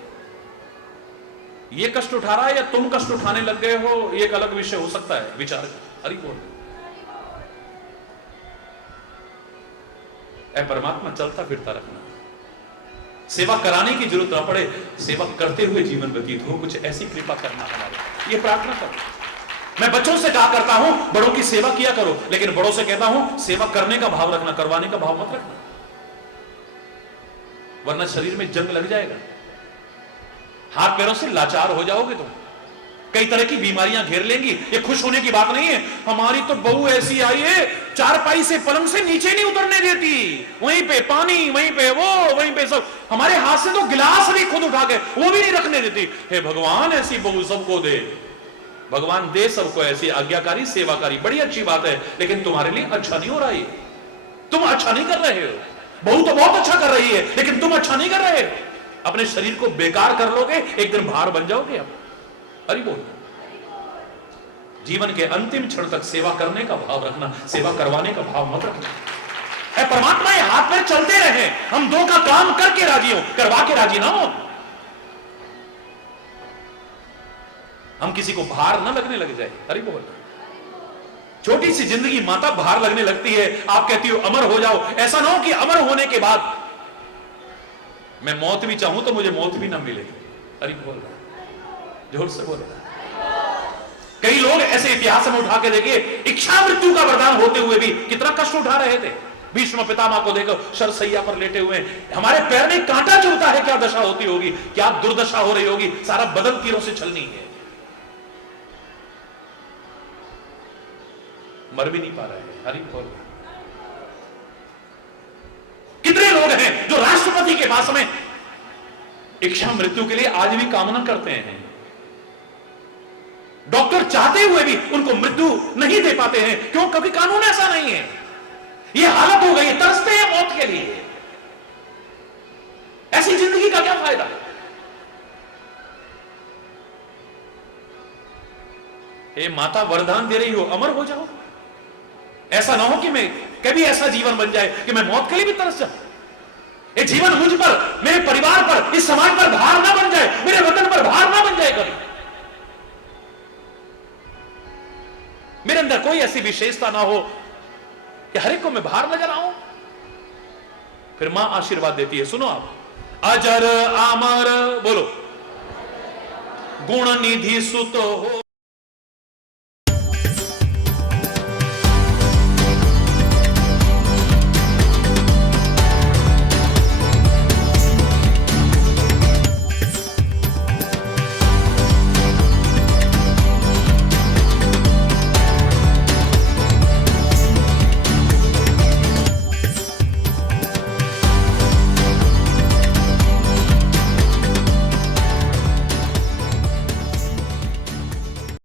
ये कष्ट उठा रहा है या तुम कष्ट उठाने लग गए हो, ये एक अलग विषय हो सकता है विचार। हरि बोल, ऐ परमात्मा चलता फिरता रखना, सेवा कराने की जरूरत ना पड़े, सेवा करते हुए जीवन व्यतीत हो, कुछ ऐसी कृपा करना हमारे, ये प्रार्थना करो। मैं बच्चों से कहा करता हूं, बड़ों की सेवा किया करो, लेकिन बड़ों से कहता हूं, सेवा करने का भाव रखना, करवाने का भाव मत रखना, वरना शरीर में जंग लग जाएगा, हाथ पैरों से लाचार हो जाओगे तुम, कई तरह की बीमारियां घेर लेंगी। ये खुश होने की बात नहीं है। हमारी तो बहू ऐसी आई है, चारपाई से पलंग से नीचे नहीं उतरने देती, वहीं पे पानी, वहीं पे वो, वहीं पे सब, हमारे हाथ से तो गिलास भी खुद उठा के वो भी नहीं रखने देती। हे भगवान ऐसी बहू सबको दे। भगवान दे सबको ऐसी आज्ञाकारी सेवाकारी, बड़ी अच्छी बात है, लेकिन तुम्हारे लिए अच्छा नहीं हो रहा है। तुम अच्छा नहीं कर रहे हो। बहू तो बहुत अच्छा कर रही है, लेकिन तुम अच्छा नहीं कर रहे। अपने शरीर को बेकार कर लोगे, एक दिन भार बन जाओगे। अब हरि बोल। जीवन के अंतिम क्षण तक सेवा करने का भाव रखना, सेवा करवाने का भाव मत रखना। है परमात्मा ये हाथ में चलते रहे, हम दो का काम करके राजी हो, करवा के राजी ना हो। हम किसी को भार ना लगने लग जाए। हरि बोल। छोटी सी जिंदगी माता भार लगने लगती है, आप कहती हो अमर हो जाओ। ऐसा ना हो कि अमर होने के बाद मैं मौत भी चाहूं तो मुझे मौत भी ना मिले। हरि बोल। जोर से बोल। कई लोग ऐसे इतिहास में उठा के देखिए, इच्छा मृत्यु का वरदान होते हुए भी कितना कष्ट उठा रहे थे। भीष्म पितामह को देखो, शरसैया पर लेटे हुए, हमारे पैर में कांटा चुभता है, क्या दशा होती होगी, क्या दुर्दशा हो रही होगी। सारा बदन तीरों से छलनी है, मर भी नहीं पा रहे हैं। हरि बोल। कितने लोग हैं जो राष्ट्रपति के पास में इच्छा मृत्यु के लिए आज भी कामना करते हैं। डॉक्टर चाहते हुए भी उनको मृत्यु नहीं दे पाते हैं। क्यों? क्योंकि कानून ऐसा नहीं है। ये हालत हो गई, तरसते हैं मौत के लिए। ऐसी जिंदगी का क्या फायदा? हे माता, वरदान दे रही हो, अमर हो जाओ। ऐसा ना हो कि मैं कभी ऐसा जीवन बन जाए कि मैं मौत के लिए भी तरस जाऊं। ये जीवन मुझ पर, मेरे परिवार पर, इस समाज पर भार ना बन जाए, मेरे वतन पर भार ना बन जाए कभी। मेरे अंदर कोई ऐसी विशेषता ना हो कि हर एक को मैं भार नजर आऊं। फिर मां आशीर्वाद देती है, सुनो आप। अजर अमर बोलो, गुण निधि सुत हो।